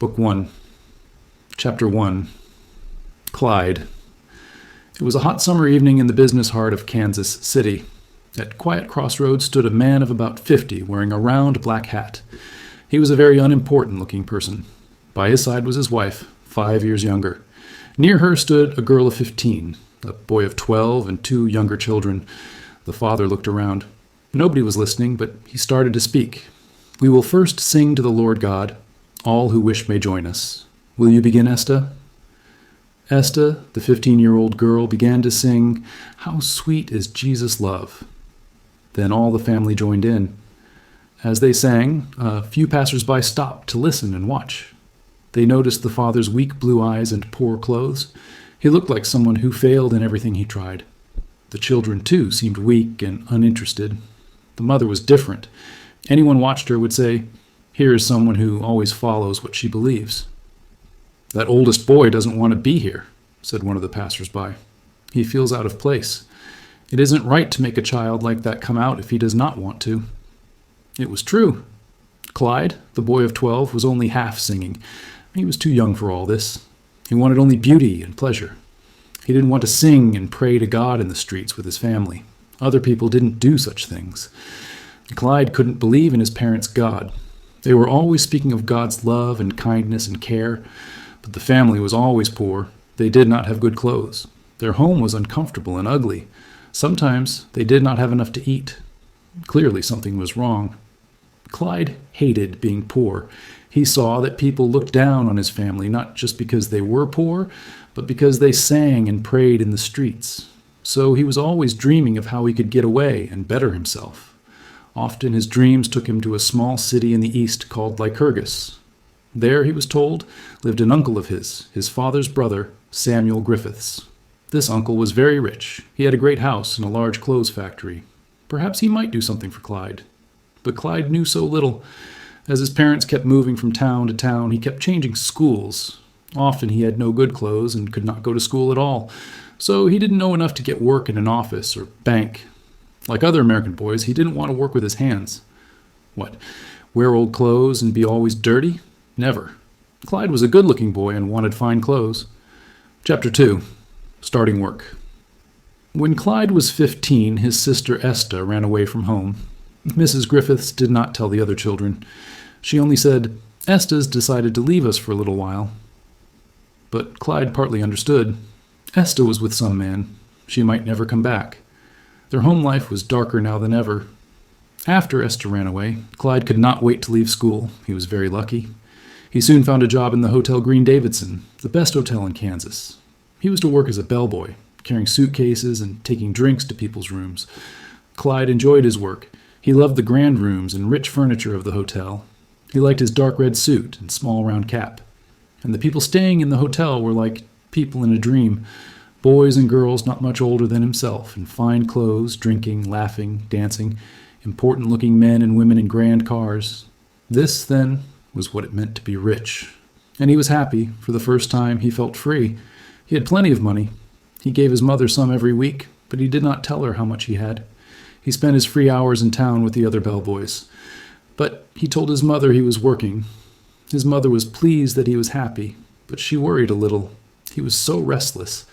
Book 1, Chapter 1, Clyde. It was a hot summer evening in the business heart of Kansas City. At quiet crossroads stood a man of about 50, wearing a round black hat. He was a very unimportant-looking person. By his side was his wife, 5 years younger. Near her stood a girl of 15, a boy of 12, and 2 younger children. The father looked around. Nobody was listening, but he started to speak. "We will first sing to the Lord God. All who wish may join us. Will you begin, Esta?" Esta, the 15-year-old girl, began to sing, "How Sweet is Jesus' Love." Then all the family joined in. As they sang, a few passers-by stopped to listen and watch. They noticed the father's weak blue eyes and poor clothes. He looked like someone who failed in everything he tried. The children, too, seemed weak and uninterested. The mother was different. Anyone watched her would say, "Here is someone who always follows what she believes." "That oldest boy doesn't want to be here," said one of the passers-by. "He feels out of place. It isn't right to make a child like that come out if he does not want to." It was true. Clyde, the boy of 12, was only half singing. He was too young for all this. He wanted only beauty and pleasure. He didn't want to sing and pray to God in the streets with his family. Other people didn't do such things. Clyde couldn't believe in his parents' God. They were always speaking of God's love and kindness and care, but the family was always poor. They did not have good clothes. Their home was uncomfortable and ugly. Sometimes they did not have enough to eat. Clearly something was wrong. Clyde hated being poor. He saw that people looked down on his family, not just because they were poor, but because they sang and prayed in the streets. So he was always dreaming of how he could get away and better himself. Often his dreams took him to a small city in the east called Lycurgus. There, he was told, lived an uncle of his father's brother, Samuel Griffiths. This uncle was very rich. He had a great house and a large clothes factory. Perhaps he might do something for Clyde. But Clyde knew so little. As his parents kept moving from town to town, he kept changing schools. Often he had no good clothes and could not go to school at all, so he didn't know enough to get work in an office or bank. Like other American boys, he didn't want to work with his hands. What, wear old clothes and be always dirty? Never. Clyde was a good-looking boy and wanted fine clothes. Chapter 2, Starting Work. When Clyde was 15, his sister Esta ran away from home. Mrs. Griffiths did not tell the other children. She only said, "Esta's decided to leave us for a little while." But Clyde partly understood. Esta was with some man. She might never come back. Their home life was darker now than ever. After Esta ran away, Clyde could not wait to leave school. He was very lucky. He soon found a job in the Hotel Green Davidson, the best hotel in Kansas. He was to work as a bellboy, carrying suitcases and taking drinks to people's rooms. Clyde enjoyed his work. He loved the grand rooms and rich furniture of the hotel. He liked his dark red suit and small round cap. And the people staying in the hotel were like people in a dream. Boys and girls not much older than himself, in fine clothes, drinking, laughing, dancing, important-looking men and women in grand cars. This, then, was what it meant to be rich. And he was happy. For the first time, he felt free. He had plenty of money. He gave his mother some every week, but he did not tell her how much he had. He spent his free hours in town with the other bellboys. But he told his mother he was working. His mother was pleased that he was happy, but she worried a little. He was so restless.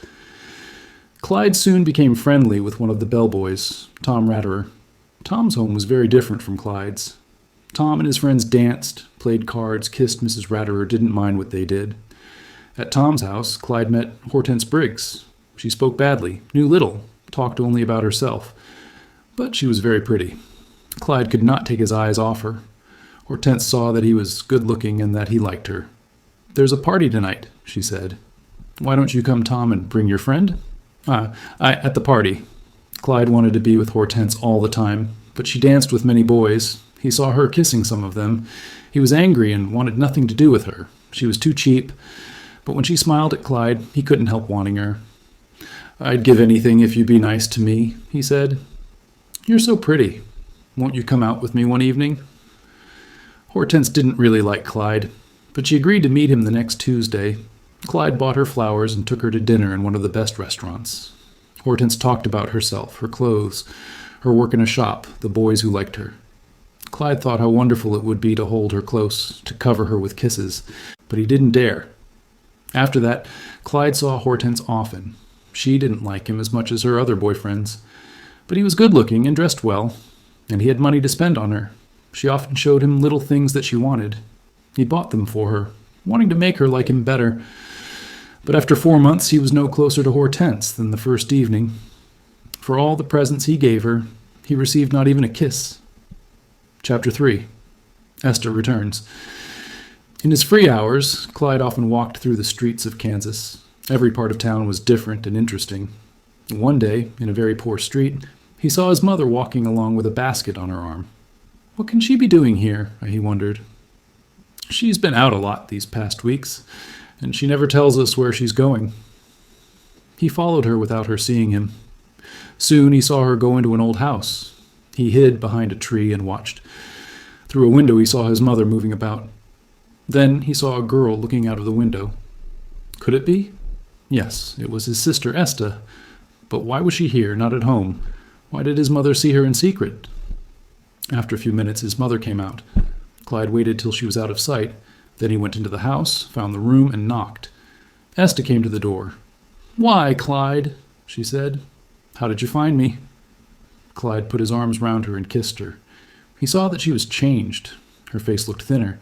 Clyde soon became friendly with one of the bellboys, Tom Ratterer. Tom's home was very different from Clyde's. Tom and his friends danced, played cards, kissed Mrs. Ratterer, didn't mind what they did. At Tom's house, Clyde met Hortense Briggs. She spoke badly, knew little, talked only about herself. But she was very pretty. Clyde could not take his eyes off her. Hortense saw that he was good-looking and that he liked her. "There's a party tonight," she said. "Why don't you come, Tom, and bring your friend?" At the party." Clyde wanted to be with Hortense all the time, but she danced with many boys. He saw her kissing some of them. He was angry and wanted nothing to do with her. She was too cheap. But when she smiled at Clyde, he couldn't help wanting her. "I'd give anything if you'd be nice to me," he said. "You're so pretty. Won't you come out with me one evening?" Hortense didn't really like Clyde, but she agreed to meet him the next Tuesday. Clyde bought her flowers and took her to dinner in one of the best restaurants. Hortense talked about herself, her clothes, her work in a shop, the boys who liked her. Clyde thought how wonderful it would be to hold her close, to cover her with kisses, but he didn't dare. After that, Clyde saw Hortense often. She didn't like him as much as her other boyfriends, but he was good-looking and dressed well, and he had money to spend on her. She often showed him little things that she wanted. He bought them for her, wanting to make her like him better. But after 4 months, he was no closer to Hortense than the first evening. For all the presents he gave her, he received not even a kiss. Chapter 3. Esther returns. In his free hours, Clyde often walked through the streets of Kansas. Every part of town was different and interesting. One day, in a very poor street, he saw his mother walking along with a basket on her arm. What can she be doing here? He wondered. She's been out a lot these past weeks, and she never tells us where she's going. He followed her without her seeing him. Soon he saw her go into an old house. He hid behind a tree and watched. Through a window he saw his mother moving about. Then he saw a girl looking out of the window. Could it be? Yes, it was his sister Esther. But why was she here, not at home? Why did his mother see her in secret? After a few minutes his mother came out. Clyde waited till she was out of sight. Then he went into the house, found the room, and knocked. Esther came to the door. "Why, Clyde?" she said. "How did you find me?" Clyde put his arms round her and kissed her. He saw that she was changed. Her face looked thinner.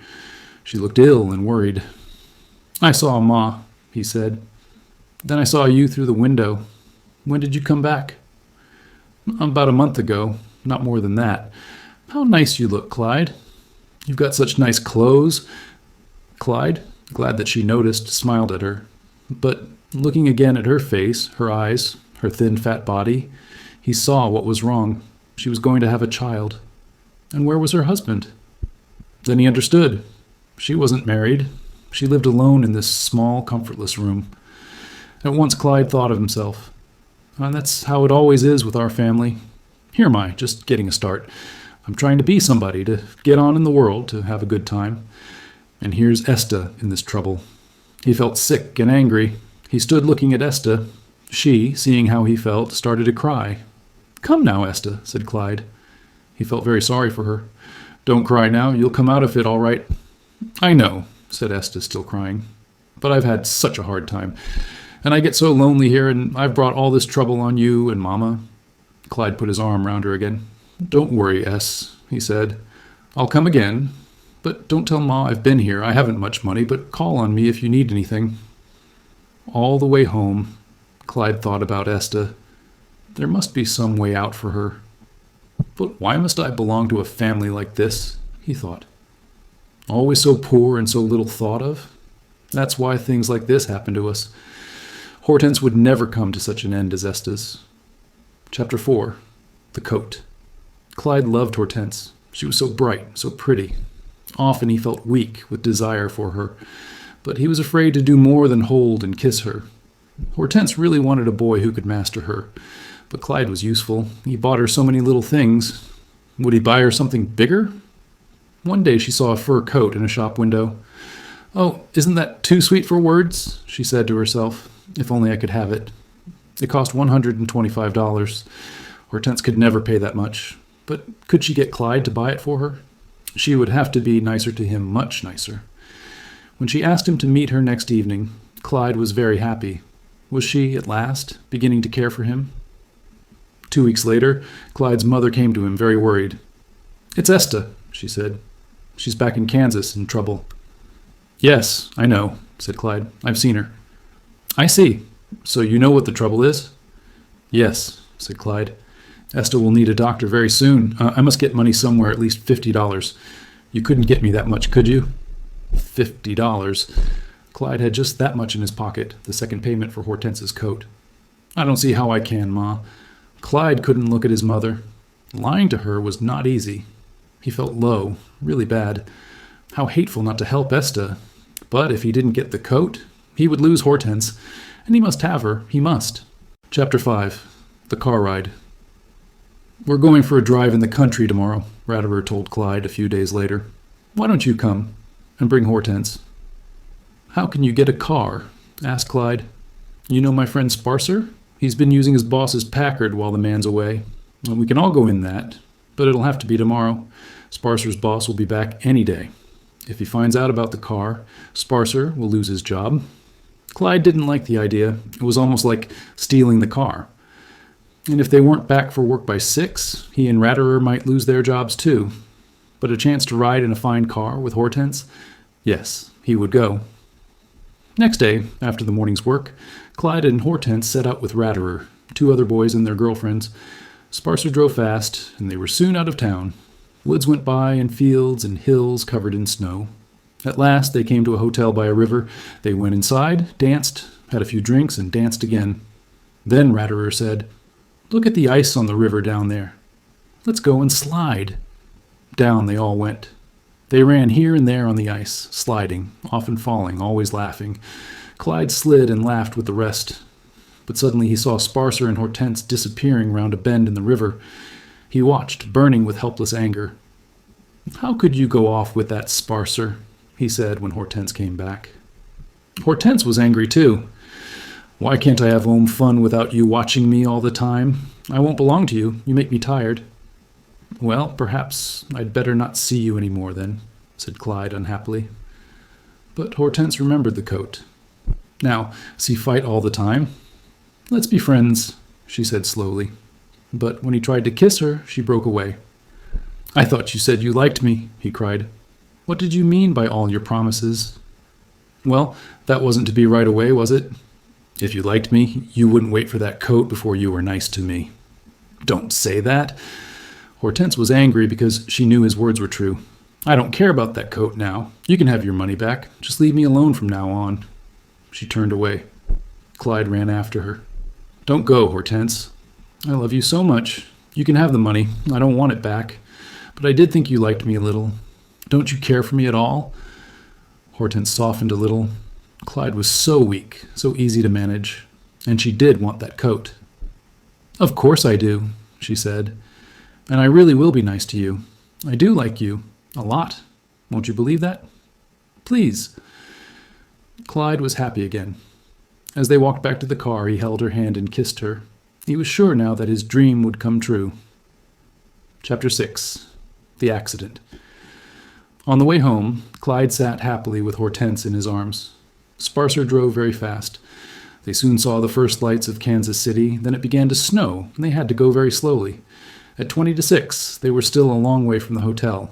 She looked ill and worried. "I saw Ma," he said. "Then I saw you through the window. When did you come back?" "About a month ago. Not more than that. How nice you look, Clyde. You've got such nice clothes." Clyde, glad that she noticed, smiled at her. But looking again at her face, her eyes, her thin, fat body, he saw what was wrong. She was going to have a child. And where was her husband? Then he understood. She wasn't married. She lived alone in this small, comfortless room. At once Clyde thought of himself. That's how it always is with our family. Here am I, just getting a start. I'm trying to be somebody, to get on in the world, to have a good time. And here's Esther in this trouble. He felt sick and angry. He stood looking at Esther. She, seeing how he felt, started to cry. "Come now, Esther," said Clyde. He felt very sorry for her. "Don't cry now. You'll come out of it all right." "I know," said Esther, still crying. "But I've had such a hard time. And I get so lonely here, and I've brought all this trouble on you and Mama." Clyde put his arm round her again. "Don't worry, Es," he said. "I'll come again. But don't tell Ma I've been here. I haven't much money, but call on me if you need anything." All the way home, Clyde thought about Esther. There must be some way out for her. But why must I belong to a family like this? He thought. Always so poor and so little thought of? That's why things like this happen to us. Hortense would never come to such an end as Esther's. Chapter 4. The Coat. Clyde loved Hortense. She was so bright, so pretty. Often he felt weak with desire for her, but he was afraid to do more than hold and kiss her. Hortense really wanted a boy who could master her, but Clyde was useful. He bought her so many little things. Would he buy her something bigger? One day she saw a fur coat in a shop window. "Oh, isn't that too sweet for words?" she said to herself. "If only I could have it." It cost $125. Hortense could never pay that much. But could she get Clyde to buy it for her? She would have to be nicer to him, much nicer. When she asked him to meet her next evening, Clyde was very happy. Was she, at last, beginning to care for him? 2 weeks later, Clyde's mother came to him, very worried. "It's Esther," she said. "She's back in Kansas, in trouble." "Yes, I know," said Clyde. "I've seen her." "I see. So you know what the trouble is?" "Yes," said Clyde. "Esther will need a doctor very soon. I must get money somewhere, at least $50. You couldn't get me that much, could you?" $50. Clyde had just that much in his pocket, the second payment for Hortense's coat. "I don't see how I can, Ma." Clyde couldn't look at his mother. Lying to her was not easy. He felt low, really bad. How hateful not to help Esther. But if he didn't get the coat, he would lose Hortense, and he must have her. He must. Chapter 5. The Car Ride. "We're going for a drive in the country tomorrow," Radiver told Clyde a few days later. "Why don't you come and bring Hortense?" "How can you get a car?" asked Clyde. "You know my friend Sparser? He's been using his boss's Packard while the man's away. Well, we can all go in that, but it'll have to be tomorrow. Sparser's boss will be back any day. If he finds out about the car, Sparser will lose his job. Clyde didn't like the idea. It was almost like stealing the car. And if they weren't back for work by 6, he and Ratterer might lose their jobs too. But a chance to ride in a fine car with Hortense? Yes, he would go. Next day, after the morning's work, Clyde and Hortense set out with Ratterer, 2 other boys and their girlfriends. Sparser drove fast, and they were soon out of town. Woods went by and fields and hills covered in snow. At last, they came to a hotel by a river. They went inside, danced, had a few drinks, and danced again. Then Ratterer said, "Look at the ice on the river down there. Let's go and slide." Down they all went. They ran here and there on the ice, sliding, often falling, always laughing. Clyde slid and laughed with the rest. But suddenly he saw Sparser and Hortense disappearing round a bend in the river. He watched, burning with helpless anger. "How could you go off with that Sparser?" he said when Hortense came back. Hortense was angry too. "Why can't I have home fun without you watching me all the time? I won't belong to you. You make me tired." "Well, perhaps I'd better not see you any more then," said Clyde unhappily. But Hortense remembered the coat. "Now, does he fight all the time?" "Let's be friends," she said slowly. But when he tried to kiss her, she broke away. "I thought you said you liked me," he cried. "What did you mean by all your promises?" "Well, that wasn't to be right away, was it? If you liked me, you wouldn't wait for that coat before you were nice to me." "Don't say that." Hortense was angry because she knew his words were true. "I don't care about that coat now. You can have your money back. Just leave me alone from now on." She turned away. Clyde ran after her. "Don't go, Hortense. I love you so much. You can have the money. I don't want it back. But I did think you liked me a little. Don't you care for me at all?" Hortense softened a little. Clyde was so weak, so easy to manage. And she did want that coat. "Of course I do," she said. "And I really will be nice to you. I do like you. A lot. Won't you believe that? Please." Clyde was happy again. As they walked back to the car, he held her hand and kissed her. He was sure now that his dream would come true. Chapter 6. The Accident. On the way home, Clyde sat happily with Hortense in his arms. Sparser drove very fast. They soon saw the first lights of Kansas City. Then it began to snow, and they had to go very slowly. At 20 to 6, they were still a long way from the hotel.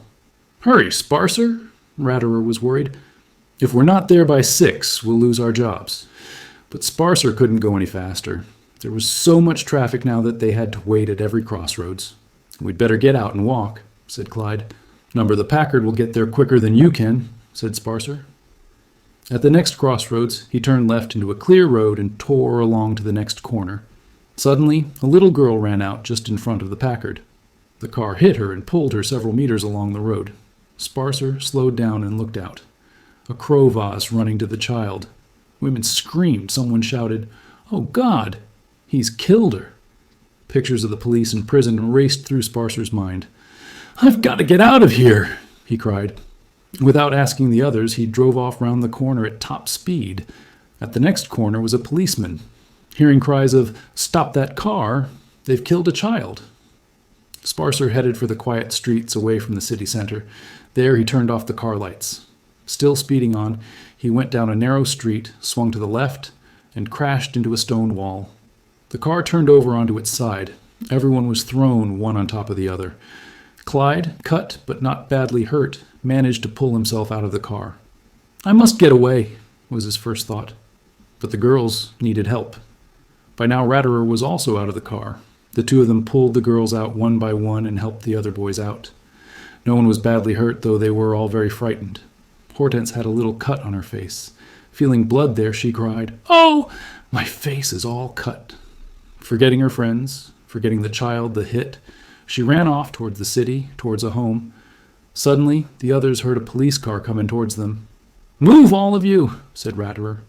"Hurry, Sparser!" Ratterer was worried. "If we're not there by 6, we'll lose our jobs." But Sparser couldn't go any faster. There was so much traffic now that they had to wait at every crossroads. "We'd better get out and walk," said Clyde. "Number the Packard will get there quicker than you can," said Sparser. At the next crossroads, he turned left into a clear road and tore along to the next corner. Suddenly, a little girl ran out just in front of the Packard. The car hit her and pulled her several meters along the road. Sparser slowed down and looked out. A crow vase running to the child. Women screamed. Someone shouted, "Oh, God! He's killed her." Pictures of the police and prison raced through Sparser's mind. "I've got to get out of here," he cried. Without asking the others, he drove off round the corner at top speed. At the next corner was a policeman. Hearing cries of, "Stop that car! They've killed a child!" Sparser headed for the quiet streets away from the city center. There he turned off the car lights. Still speeding on, he went down a narrow street, swung to the left, and crashed into a stone wall. The car turned over onto its side. Everyone was thrown one on top of the other. Clyde, cut but not badly hurt, managed to pull himself out of the car. "I must get away," was his first thought. But the girls needed help. By now Ratterer was also out of the car. The 2 of them pulled the girls out one by one and helped the other boys out. No one was badly hurt, though they were all very frightened. Hortense had a little cut on her face. Feeling blood there, she cried, "Oh, my face is all cut." Forgetting her friends, forgetting the child, the hit, she ran off towards the city, towards a home. Suddenly, the others heard a police car coming towards them. "Move, all of you," said Ratterer.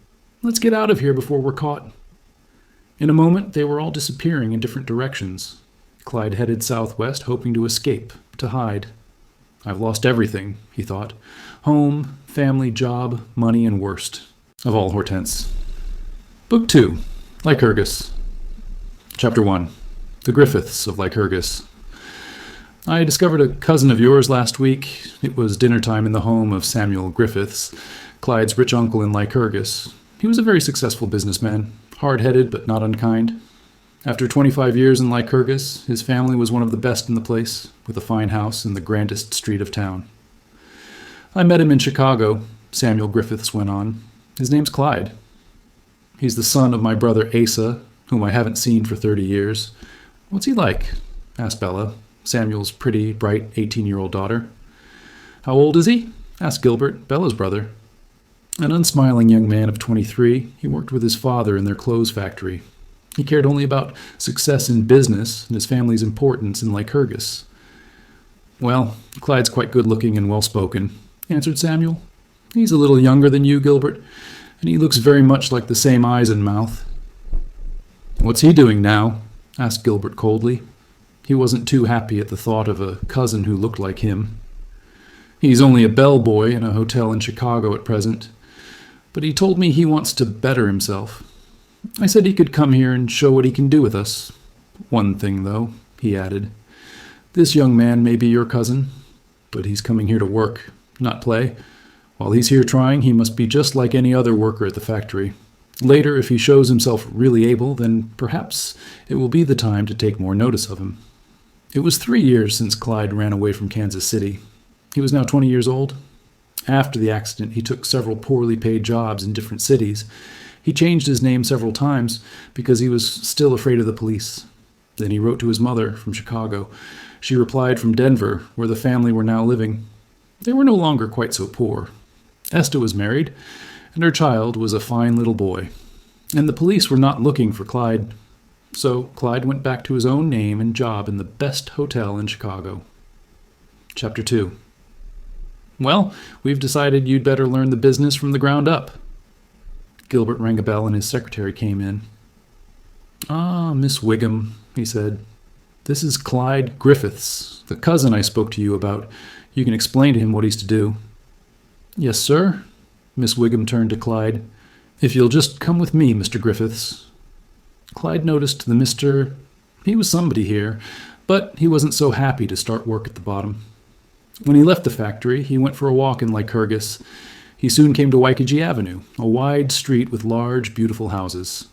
"Let's get out of here before we're caught." In a moment, they were all disappearing in different directions. Clyde headed southwest, hoping to escape, to hide. "I've lost everything," he thought. "Home, family, job, money, and worst of all, Hortense." Book 2, Lycurgus. Chapter 1. The Griffiths of Lycurgus. I discovered a cousin of yours last week. It was dinner time in the home of Samuel Griffiths, Clyde's rich uncle in Lycurgus. He was a very successful businessman, hard-headed but not unkind. After 25 years in Lycurgus, his family was one of the best in the place, with a fine house in the grandest street of town. I met him in Chicago, Samuel Griffiths went on. His name's Clyde. He's the son of my brother Asa, whom I haven't seen for 30 years. What's he like? Asked Bella, Samuel's pretty, bright 18-year-old daughter. How old is he? Asked Gilbert, Bella's brother. An unsmiling young man of 23, he worked with his father in their clothes factory. He cared only about success in business and his family's importance in Lycurgus. Well, Clyde's quite good-looking and well-spoken, answered Samuel. He's a little younger than you, Gilbert, and he looks very much like the same eyes and mouth. What's he doing now? Asked Gilbert coldly. He wasn't too happy at the thought of a cousin who looked like him. He's only a bellboy in a hotel in Chicago at present, but he told me he wants to better himself. I said he could come here and show what he can do with us. One thing, though, he added. This young man may be your cousin, but he's coming here to work, not play. While he's here trying, he must be just like any other worker at the factory. Later, if he shows himself really able, then perhaps it will be the time to take more notice of him. It was 3 years since Clyde ran away from Kansas City. He was now 20 years old. After the accident, he took several poorly paid jobs in different cities. He changed his name several times because he was still afraid of the police. Then he wrote to his mother from Chicago. She replied from Denver, where the family were now living. They were no longer quite so poor. Esther was married, and her child was a fine little boy. And the police were not looking for Clyde. So Clyde went back to his own name and job in the best hotel in Chicago. Chapter 2. Well, we've decided you'd better learn the business from the ground up. Gilbert rang a bell and his secretary came in. Ah, Miss Wiggum, he said. This is Clyde Griffiths, the cousin I spoke to you about. You can explain to him what he's to do. Yes, sir. Miss Wiggum turned to Clyde. If you'll just come with me, Mr. Griffiths. Clyde noticed the Mr. He was somebody here, but he wasn't so happy to start work at the bottom. When he left the factory, he went for a walk in Lycurgus. He soon came to Waikiki Avenue, a wide street with large, beautiful houses.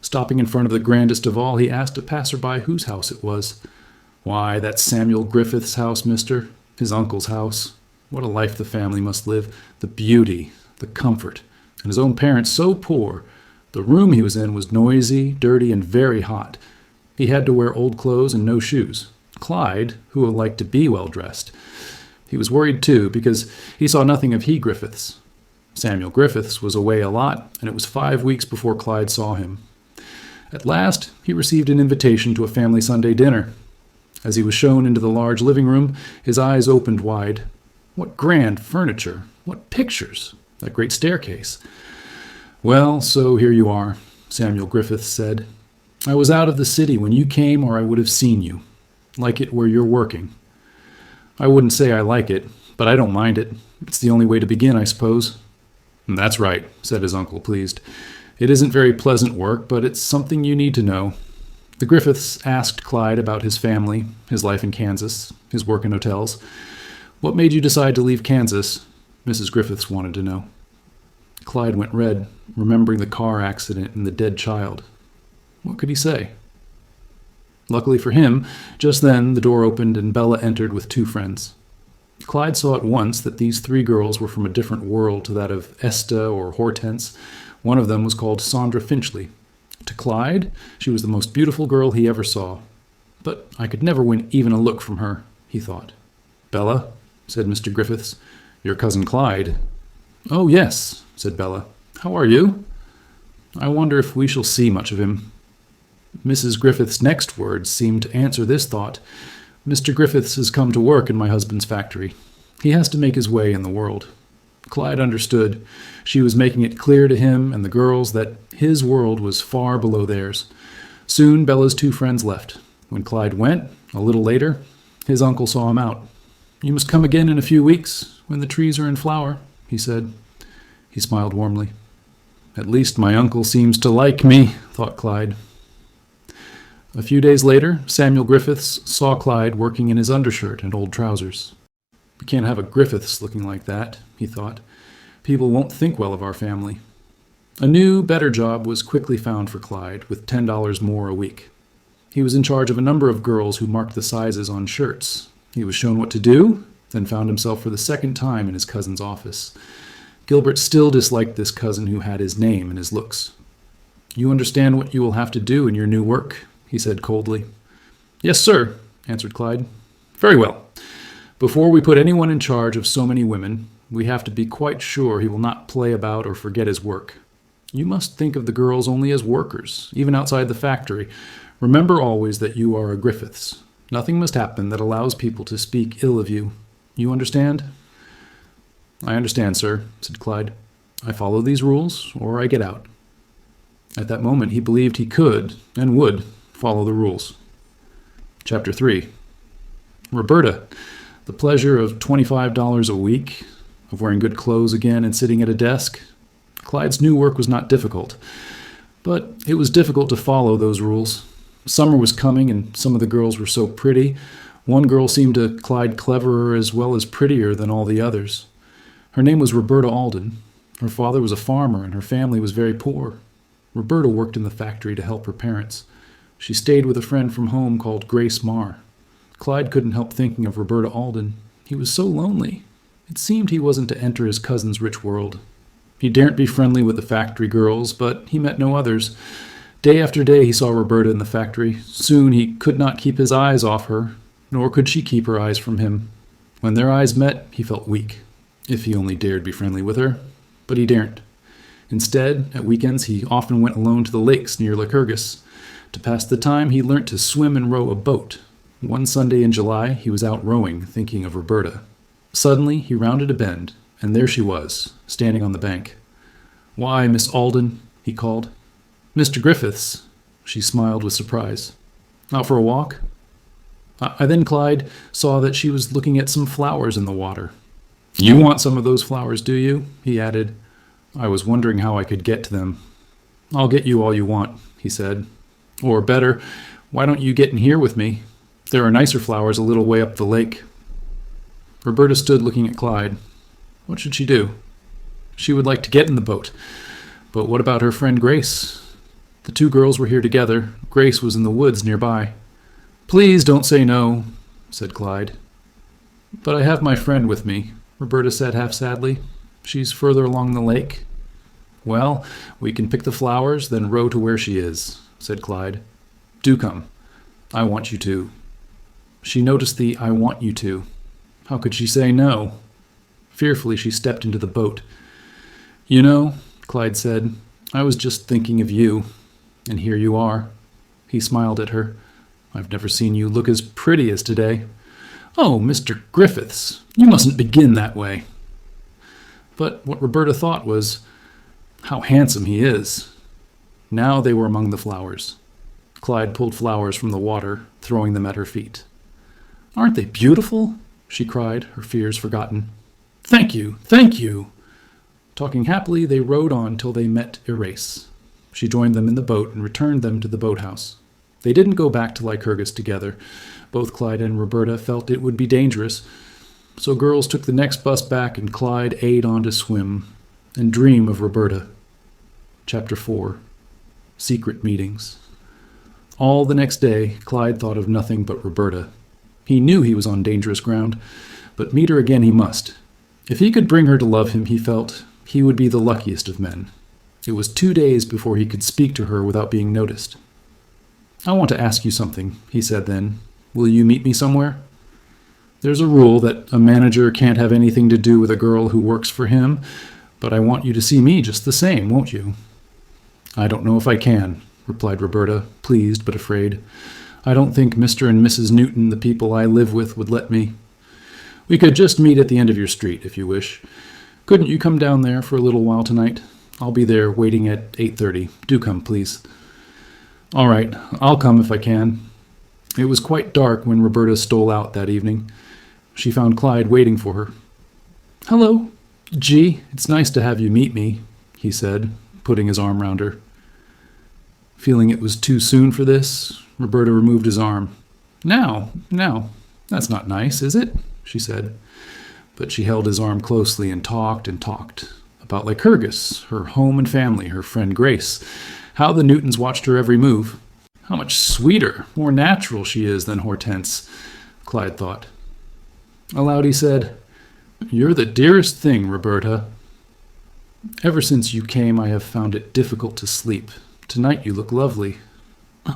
Stopping in front of the grandest of all, he asked a passerby whose house it was. Why, that's Samuel Griffith's house, mister. His uncle's house. What a life the family must live. The beauty, the comfort, and his own parents so poor. The room he was in was noisy, dirty, and very hot. He had to wear old clothes and no shoes. Clyde, who liked to be well-dressed. He was worried, too, because he saw nothing of he Griffiths. Samuel Griffiths was away a lot, and it was 5 weeks before Clyde saw him. At last, he received an invitation to a family Sunday dinner. As he was shown into the large living room, his eyes opened wide. What grand furniture! What pictures! That great staircase! Well, so here you are, Samuel Griffiths said. I was out of the city when you came, or I would have seen you. Like it where you're working. I wouldn't say I like it, but I don't mind it. It's the only way to begin, I suppose. That's right, said his uncle, pleased. It isn't very pleasant work, but it's something you need to know. The Griffiths asked Clyde about his family, his life in Kansas, his work in hotels. What made you decide to leave Kansas? Mrs. Griffiths wanted to know. Clyde went red, remembering the car accident and the dead child. What could he say? Luckily for him, just then the door opened and Bella entered with 2 friends. Clyde saw at once that these 3 girls were from a different world to that of Esta or Hortense. One of them was called Sandra Finchley. To Clyde, she was the most beautiful girl he ever saw. But I could never win even a look from her, he thought. Bella, said Mr. Griffiths, your cousin Clyde. Oh, yes, said Bella. How are you? I wonder if we shall see much of him. Mrs. Griffith's next words seemed to answer this thought. Mr. Griffiths has come to work in my husband's factory. He has to make his way in the world. Clyde understood. She was making it clear to him and the girls that his world was far below theirs. Soon Bella's 2 friends left. When Clyde went, a little later, his uncle saw him out. You must come again in a few weeks, when the trees are in flower, he said. He smiled warmly. At least my uncle seems to like me, thought Clyde. A few days later, Samuel Griffiths saw Clyde working in his undershirt and old trousers. "We can't have a Griffiths looking like that," he thought. "People won't think well of our family." A new, better job was quickly found for Clyde, with $10 more a week. He was in charge of a number of girls who marked the sizes on shirts. He was shown what to do, then found himself for the second time in his cousin's office. Gilbert still disliked this cousin who had his name and his looks. "You understand what you will have to do in your new work?" he said coldly. "Yes, sir," answered Clyde. "Very well. Before we put anyone in charge of so many women, we have to be quite sure he will not play about or forget his work. You must think of the girls only as workers, even outside the factory. Remember always that you are a Griffiths. Nothing must happen that allows people to speak ill of you. You understand?" "I understand, sir," said Clyde. "I follow these rules, or I get out." At that moment, he believed he could, and would, follow the rules. Chapter 3. Roberta. The pleasure of $25 a week, of wearing good clothes again and sitting at a desk. Clyde's new work was not difficult, but it was difficult to follow those rules. Summer was coming, and some of the girls were so pretty. One girl seemed to Clyde cleverer as well as prettier than all the others. Her name was Roberta Alden. Her father was a farmer, and her family was very poor. Roberta worked in the factory to help her parents. She stayed with a friend from home called Grace Marr. Clyde couldn't help thinking of Roberta Alden. He was so lonely. It seemed he wasn't to enter his cousin's rich world. He daren't be friendly with the factory girls, but he met no others. Day after day he saw Roberta in the factory. Soon he could not keep his eyes off her, nor could she keep her eyes from him. When their eyes met, he felt weak. If he only dared be friendly with her. But he daren't. Instead, at weekends he often went alone to the lakes near Lycurgus. To pass the time, he learnt to swim and row a boat. One Sunday in July, he was out rowing, thinking of Roberta. Suddenly, he rounded a bend, and there she was, standing on the bank. "Why, Miss Alden," he called. "Mr. Griffiths." She smiled with surprise. "Out for a walk?" I then, Clyde, saw that she was looking at some flowers in the water. "You want some of those flowers, do you?" he added. I was wondering how I could get to them. "I'll get you all you want," he said. "Or better, why don't you get in here with me? There are nicer flowers a little way up the lake." Roberta stood looking at Clyde. What should she do? She would like to get in the boat. But what about her friend Grace? The two girls were here together. Grace was in the woods nearby. "Please don't say no," said Clyde. "But I have my friend with me," Roberta said half sadly. "She's further along the lake." "Well, we can pick the flowers, then row to where she is," said Clyde. "Do come. I want you to." She noticed the "I want you to." How could she say no? Fearfully, she stepped into the boat. "You know," Clyde said, "I was just thinking of you, and here you are." He smiled at her. "I've never seen you look as pretty as today." "Oh, Mr. Griffiths, you mustn't begin that way." But what Roberta thought was, "How handsome he is." Now they were among the flowers. Clyde pulled flowers from the water, throwing them at her feet. "Aren't they beautiful?" she cried, her fears forgotten. "Thank you, thank you." Talking happily, they rowed on till they met Erase. She joined them in the boat and returned them to the boathouse. They didn't go back to Lycurgus together. Both Clyde and Roberta felt it would be dangerous. So girls took the next bus back, and Clyde ate on to swim and dream of Roberta. Chapter 4. Secret Meetings. All the next day, Clyde thought of nothing but Roberta. He knew he was on dangerous ground, but meet her again he must. If he could bring her to love him, he felt, he would be the luckiest of men. It was 2 days before he could speak to her without being noticed. "I want to ask you something," he said then. "Will you meet me somewhere? There's a rule that a manager can't have anything to do with a girl who works for him, but I want you to see me just the same, won't you?" "I don't know if I can," replied Roberta, pleased but afraid. "I don't think Mr. and Mrs. Newton, the people I live with, would let me. We could just meet at the end of your street, if you wish. Couldn't you come down there for a little while tonight? I'll be there waiting at 8:30. Do come, please." "All right, I'll come if I can." It was quite dark when Roberta stole out that evening. She found Clyde waiting for her. "Hello. Gee, it's nice to have you meet me," he said, putting his arm round her. Feeling it was too soon for this, Roberta removed his arm. Now, that's not nice, is it? She said. But she held his arm closely and talked about Lycurgus, her home and family, her friend Grace, how the Newtons watched her every move. How much sweeter, more natural she is than Hortense, Clyde thought. Aloud he said, "You're the dearest thing, Roberta. Ever since you came, I have found it difficult to sleep. Tonight you look lovely."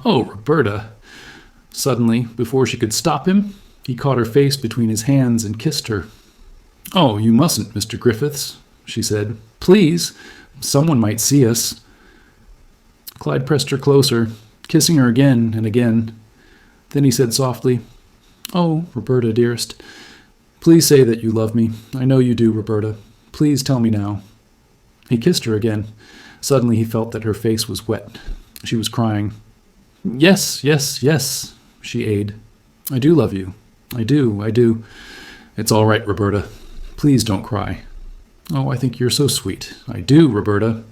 "Oh, Roberta." Suddenly, before she could stop him, he caught her face between his hands and kissed her. "Oh, you mustn't, Mr. Griffiths," she said. "Please, someone might see us." Clyde pressed her closer, kissing her again and again. Then he said softly, "Oh, Roberta, dearest, please say that you love me. I know you do, Roberta. Please tell me now." He kissed her again. Suddenly he felt that her face was wet. She was crying. Yes, she aid. "I do love you. I do. It's all right, Roberta. Please don't cry." "Oh, I think you're so sweet. I do, Roberta."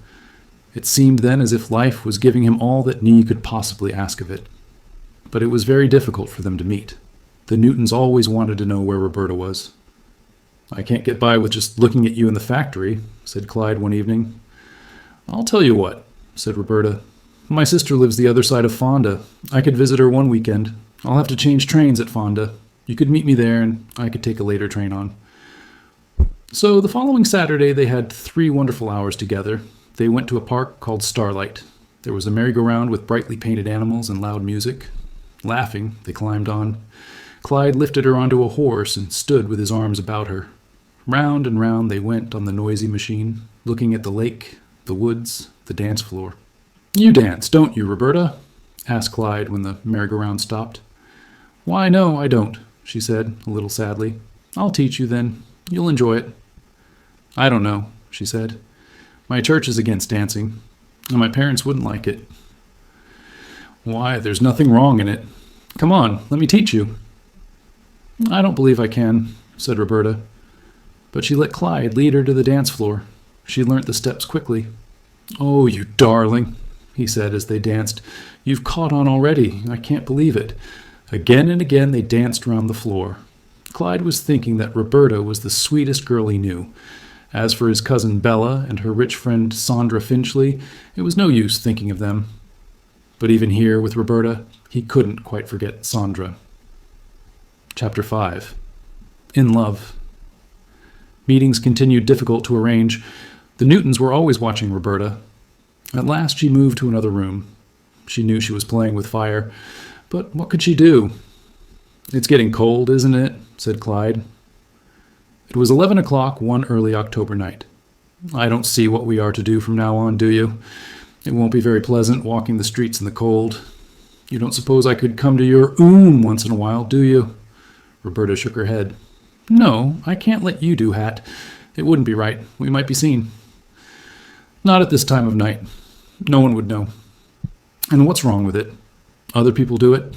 It seemed then as if life was giving him all that Nee could possibly ask of it. But it was very difficult for them to meet. The Newtons always wanted to know where Roberta was. "I can't get by with just looking at you in the factory," said Clyde one evening. "I'll tell you what," said Roberta. "My sister lives the other side of Fonda. I could visit her one weekend. I'll have to change trains at Fonda. You could meet me there, and I could take a later train on." So the following Saturday they had 3 wonderful hours together. They went to a park called Starlight. There was a merry-go-round with brightly painted animals and loud music. Laughing, they climbed on. Clyde lifted her onto a horse and stood with his arms about her. Round and round they went on the noisy machine, looking at the lake, the woods, the dance floor. "You dance, don't you, Roberta?" asked Clyde when the merry-go-round stopped. "Why, no, I don't," she said, a little sadly. "I'll teach you then. You'll enjoy it." "I don't know," she said. "My church is against dancing, and my parents wouldn't like it." "Why, there's nothing wrong in it. Come on, let me teach you." "I don't believe I can," said Roberta. But she let Clyde lead her to the dance floor. She learnt the steps quickly. "Oh, you darling," he said as they danced. "You've caught on already. I can't believe it." Again and again they danced round the floor. Clyde was thinking that Roberta was the sweetest girl he knew. As for his cousin Bella and her rich friend Sandra Finchley, it was no use thinking of them. But even here with Roberta, he couldn't quite forget Sandra. Chapter 5. In Love. Meetings continued difficult to arrange. The Newtons were always watching Roberta. At last she moved to another room. She knew she was playing with fire, but what could she do? "It's getting cold, isn't it?" said Clyde. It was 11 o'clock one early October night. "I don't see what we are to do from now on, do you? It won't be very pleasant walking the streets in the cold. You don't suppose I could come to your once in a while, do you?" Roberta shook her head. "No, I can't let you do hat. It wouldn't be right. We might be seen." "Not at this time of night. No one would know." "And what's wrong with it? Other people do it."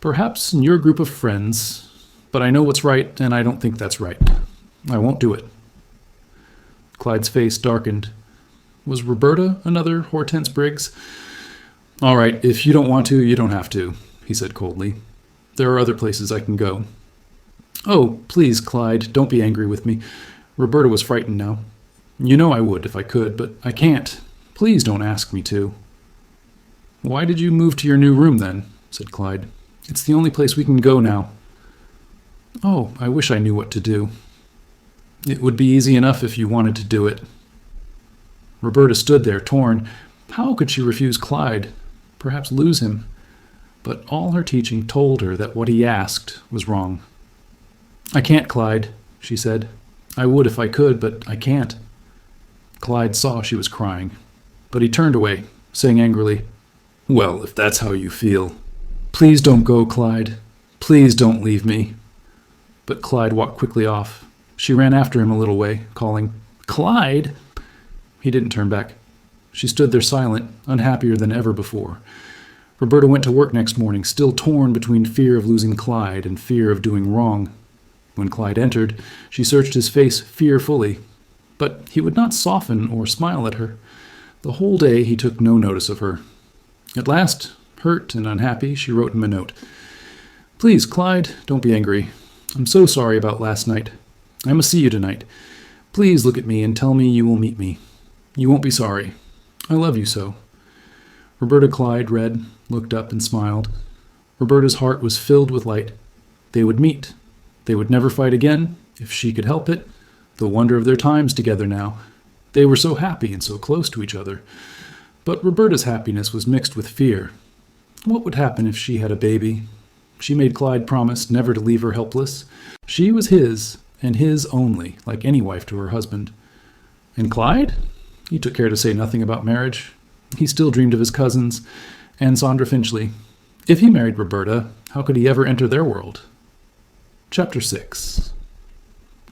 "Perhaps in your group of friends. But I know what's right, and I don't think that's right. I won't do it." Clyde's face darkened. Was Roberta another Hortense Briggs? "All right, if you don't want to, you don't have to," he said coldly. "There are other places I can go." "Oh, please, Clyde, don't be angry with me." Roberta was frightened now. "You know I would if I could, but I can't. Please don't ask me to." "Why did you move to your new room, then?" said Clyde. "It's the only place we can go now." "Oh, I wish I knew what to do." "It would be easy enough if you wanted to do it." Roberta stood there, torn. How could she refuse Clyde? Perhaps lose him. But all her teaching told her that what he asked was wrong. "I can't, Clyde," she said. "I would if I could, but I can't." Clyde saw she was crying, but he turned away, saying angrily, "Well, if that's how you feel." "Please don't go, Clyde. Please don't leave me." But Clyde walked quickly off. She ran after him a little way, calling, "Clyde!" He didn't turn back. She stood there silent, unhappier than ever before. Roberta went to work next morning, still torn between fear of losing Clyde and fear of doing wrong. When Clyde entered, she searched his face fearfully, but he would not soften or smile at her. The whole day he took no notice of her. At last, Hurt and unhappy, she wrote him a note. "Please, Clyde, don't be angry. I'm so sorry about last night. I must see you tonight. Please look at me and tell me you will meet me. You won't be sorry. I love you so." Roberta Clyde read, looked up, and smiled. Roberta's heart was filled with light. They would meet. They would never fight again, if she could help it. The wonder of their times together now. They were so happy and so close to each other. But Roberta's happiness was mixed with fear. What would happen if she had a baby? She made Clyde promise never to leave her helpless. She was his, and his only, like any wife to her husband. And Clyde? He took care to say nothing about marriage. He still dreamed of his cousins, and Sandra Finchley. If he married Roberta, how could he ever enter their world? Chapter 6.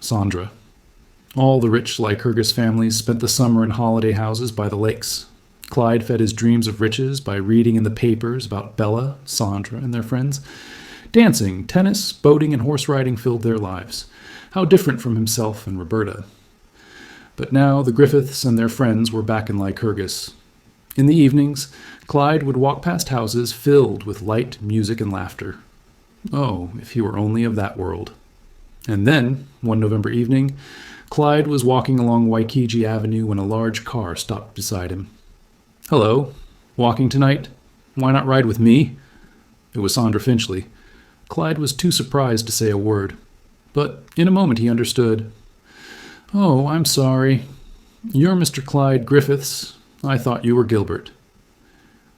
Sandra. All the rich Lycurgus families spent the summer in holiday houses by the lakes. Clyde fed his dreams of riches by reading in the papers about Bella, Sandra, and their friends. Dancing, tennis, boating, and horse riding filled their lives. How different from himself and Roberta. But now the Griffiths and their friends were back in Lycurgus. In the evenings, Clyde would walk past houses filled with light, music, and laughter. Oh, if he were only of that world. And then, one November evening, Clyde was walking along Waikiki Avenue when a large car stopped beside him. "Hello. Walking tonight? Why not ride with me?" It was Sandra Finchley. Clyde was too surprised to say a word. But in a moment he understood. "Oh, I'm sorry. You're Mr. Clyde Griffiths. I thought you were Gilbert."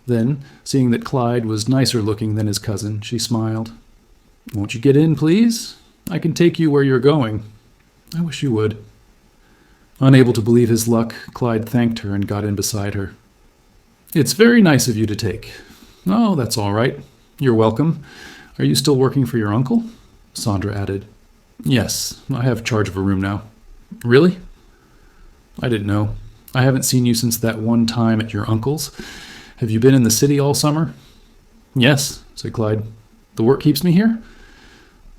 Then, seeing that Clyde was nicer looking than his cousin, she smiled. "Won't you get in, please? I can take you where you're going." "I wish you would." Unable to believe his luck, Clyde thanked her and got in beside her. "It's very nice of you to take." "Oh, that's all right. You're welcome. Are you still working for your uncle?" Sandra added. "Yes, I have charge of a room now." "Really?" "I didn't know. I haven't seen you since that one time at your uncle's. Have you been in the city all summer?" "Yes," said Clyde. "The work keeps me here?"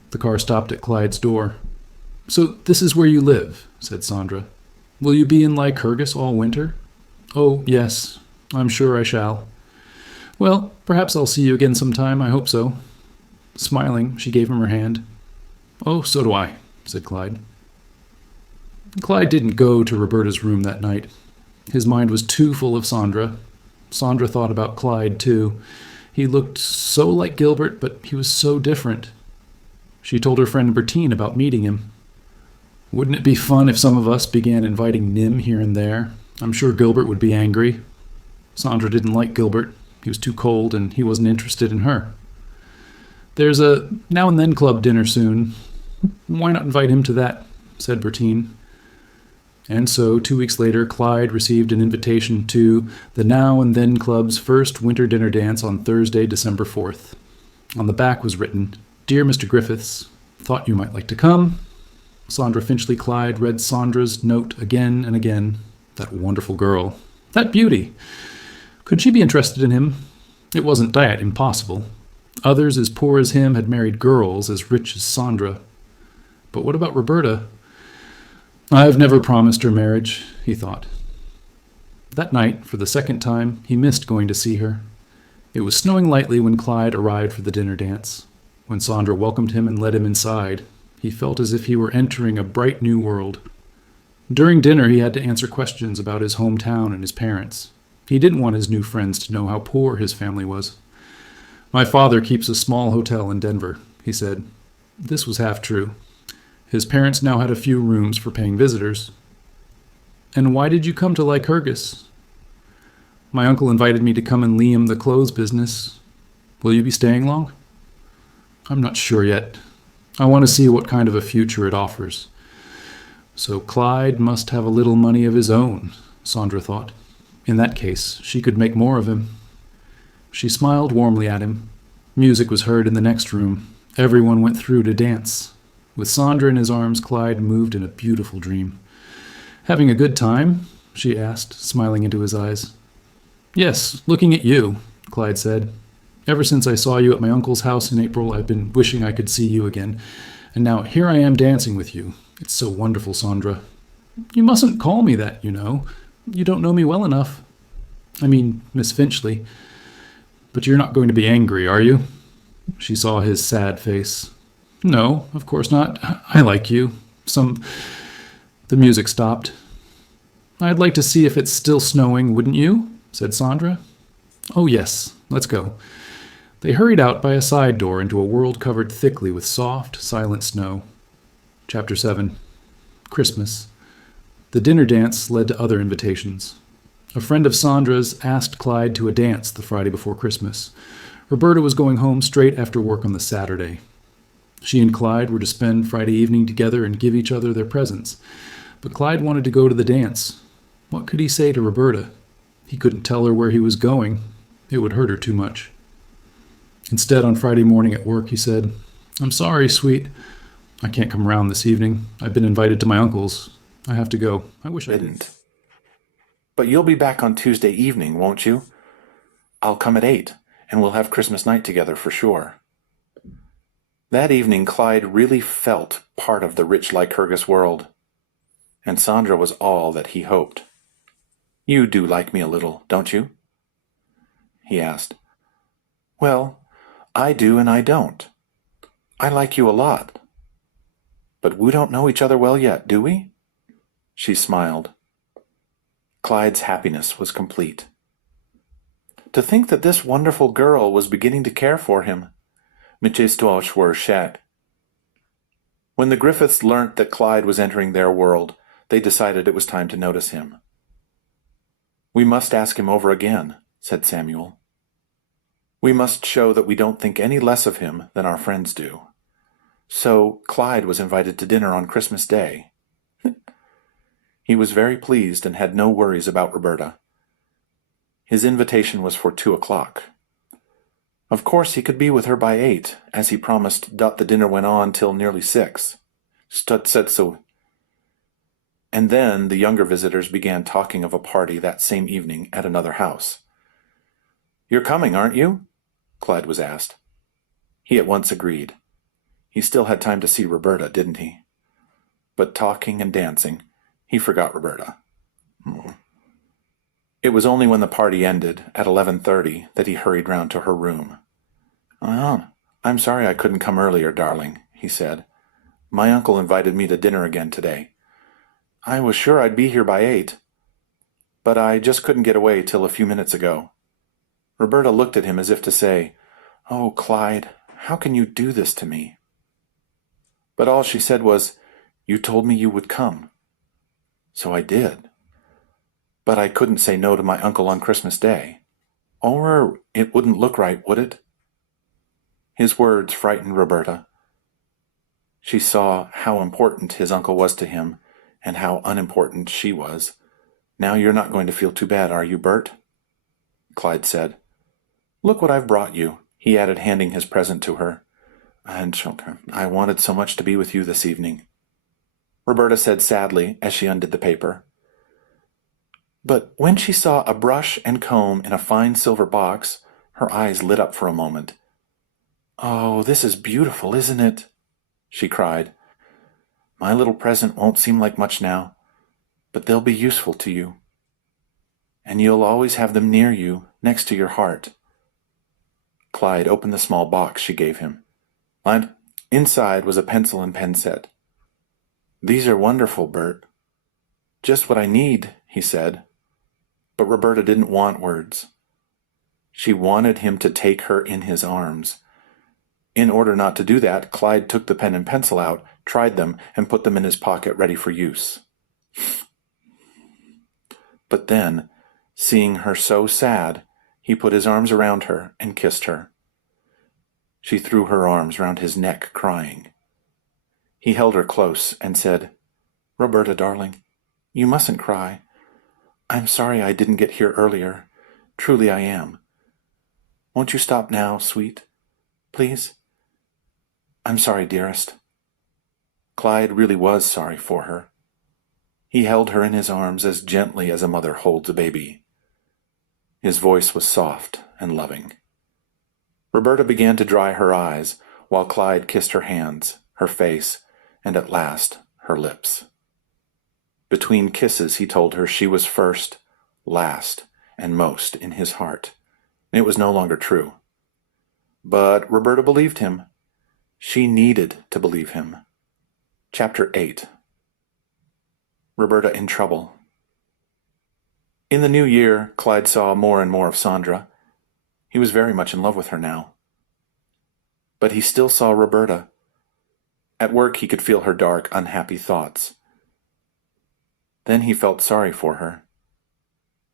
The car stopped at Clyde's door. "So this is where you live," said Sandra. "Will you be in Lycurgus all winter?" "Oh, yes. I'm sure I shall." "Well, perhaps I'll see you again sometime. I hope so." Smiling, she gave him her hand. "Oh, so do I," said Clyde. Clyde didn't go to Roberta's room that night. His mind was too full of Sandra. Sandra thought about Clyde, too. He looked so like Gilbert, but he was so different. She told her friend Bertine about meeting him. "Wouldn't it be fun if some of us began inviting Nim here and there? I'm sure Gilbert would be angry." Sandra didn't like Gilbert. He was too cold, and he wasn't interested in her. "There's a Now and Then Club dinner soon. Why not invite him to that?" said Bertine. And so, 2 weeks later, Clyde received an invitation to the Now and Then Club's first winter dinner dance on Thursday, December 4th. On the back was written, "Dear Mr. Griffiths, thought you might like to come." Sandra Finchley Clyde read Sandra's note again and again. That wonderful girl. That beauty. Could she be interested in him? It wasn't that impossible. Others as poor as him had married girls as rich as Sandra. But what about Roberta? "I've never promised her marriage," he thought. That night, for the second time, he missed going to see her. It was snowing lightly when Clyde arrived for the dinner dance. When Sandra welcomed him and led him inside, he felt as if he were entering a bright new world. During dinner, he had to answer questions about his hometown and his parents. He didn't want his new friends to know how poor his family was. "My father keeps a small hotel in Denver," he said. This was half true. His parents now had a few rooms for paying visitors. "And why did you come to Lycurgus?" "My uncle invited me to come and liam the clothes business. Will you be staying long?" "I'm not sure yet. I want to see what kind of a future it offers." So Clyde must have a little money of his own, Sandra thought. In that case, she could make more of him. She smiled warmly at him. Music was heard in the next room. Everyone went through to dance. With Sandra in his arms, Clyde moved in a beautiful dream. "Having a good time?" she asked, smiling into his eyes. "Yes, looking at you," Clyde said. "Ever since I saw you at my uncle's house in April, I've been wishing I could see you again. And now here I am dancing with you. It's so wonderful, Sandra." "You mustn't call me that, you know. You don't know me well enough." "I mean, Miss Finchley." But you're not going to be angry, are you? She saw his sad face. No, of course not. I like you. The music stopped. I'd like to see if it's still snowing, wouldn't you? Said Sandra. Oh, yes. Let's go. They hurried out by a side door into a world covered thickly with soft, silent snow. Chapter 7. Christmas. The dinner dance led to other invitations. A friend of Sandra's asked Clyde to a dance the Friday before Christmas. Roberta was going home straight after work on the Saturday. She and Clyde were to spend Friday evening together and give each other their presents. But Clyde wanted to go to the dance. What could he say to Roberta? He couldn't tell her where he was going. It would hurt her too much. Instead, on Friday morning at work, he said, I'm sorry, sweet. I can't come around this evening. I've been invited to my uncle's. I have to go. I wish I didn't. But you'll be back on Tuesday evening, won't you? I'll come at 8, and we'll have Christmas night together for sure. That evening, Clyde really felt part of the rich Lycurgus world, and Sandra was all that he hoped. You do like me a little, don't you? He asked. Well, I do and I don't. I like you a lot. But we don't know each other well yet, do we? She smiled. Clyde's happiness was complete. To think that this wonderful girl was beginning to care for him. When the Griffiths learnt that Clyde was entering their world, they decided it was time to notice him. We must ask him over again, said Samuel. We must show that we don't think any less of him than our friends do. So Clyde was invited to dinner on Christmas Day. He was very pleased and had no worries about Roberta. His invitation was for 2 o'clock. Of course he could be with her by 8, as he promised that the dinner went on till nearly 6. And then the younger visitors began talking of a party that same evening at another house. You're coming, aren't you? Clyde was asked. He at once agreed. He still had time to see Roberta, didn't he? But talking and dancing, he forgot Roberta. It was only when the party ended, at 11:30, that he hurried round to her room. Oh, I'm sorry I couldn't come earlier, darling, he said. My uncle invited me to dinner again today. I was sure I'd be here by 8, but I just couldn't get away till a few minutes ago. Roberta looked at him as if to say, Oh, Clyde, how can you do this to me? But all she said was, You told me you would come. So I did. But I couldn't say no to my uncle on Christmas Day. Or it wouldn't look right, would it? His words frightened Roberta. She saw how important his uncle was to him and how unimportant she was. Now you're not going to feel too bad, are you, Bert? Clyde said. Look what I've brought you, he added, handing his present to her. And I wanted so much to be with you this evening. Roberta said sadly as she undid the paper. But when she saw a brush and comb in a fine silver box, her eyes lit up for a moment. Oh, this is beautiful, isn't it? She cried. My little present won't seem like much now, but they'll be useful to you. And you'll always have them near you, next to your heart. Clyde opened the small box she gave him. And inside was a pencil and pen set. These are wonderful, Bert. Just what I need, he said. But Roberta didn't want words. She wanted him to take her in his arms. In order not to do that, Clyde took the pen and pencil out, tried them, and put them in his pocket ready for use. But then, seeing her so sad, he put his arms around her and kissed her. She threw her arms round his neck, crying. He held her close and said, Roberta, darling, you mustn't cry. I'm sorry I didn't get here earlier. Truly I am. Won't you stop now, sweet? Please? I'm sorry, dearest. Clyde really was sorry for her. He held her in his arms as gently as a mother holds a baby. His voice was soft and loving. Roberta began to dry her eyes, while Clyde kissed her hands, her face, and at last her lips. Between kisses he told her she was first, last, and most in his heart, It was no longer true. But Roberta believed him. She needed to believe him. Chapter 8. Roberta in trouble. In the new year, Clyde saw more and more of Sandra. He was very much in love with her now. But he still saw Roberta. At work he could feel her dark, unhappy thoughts. Then he felt sorry for her.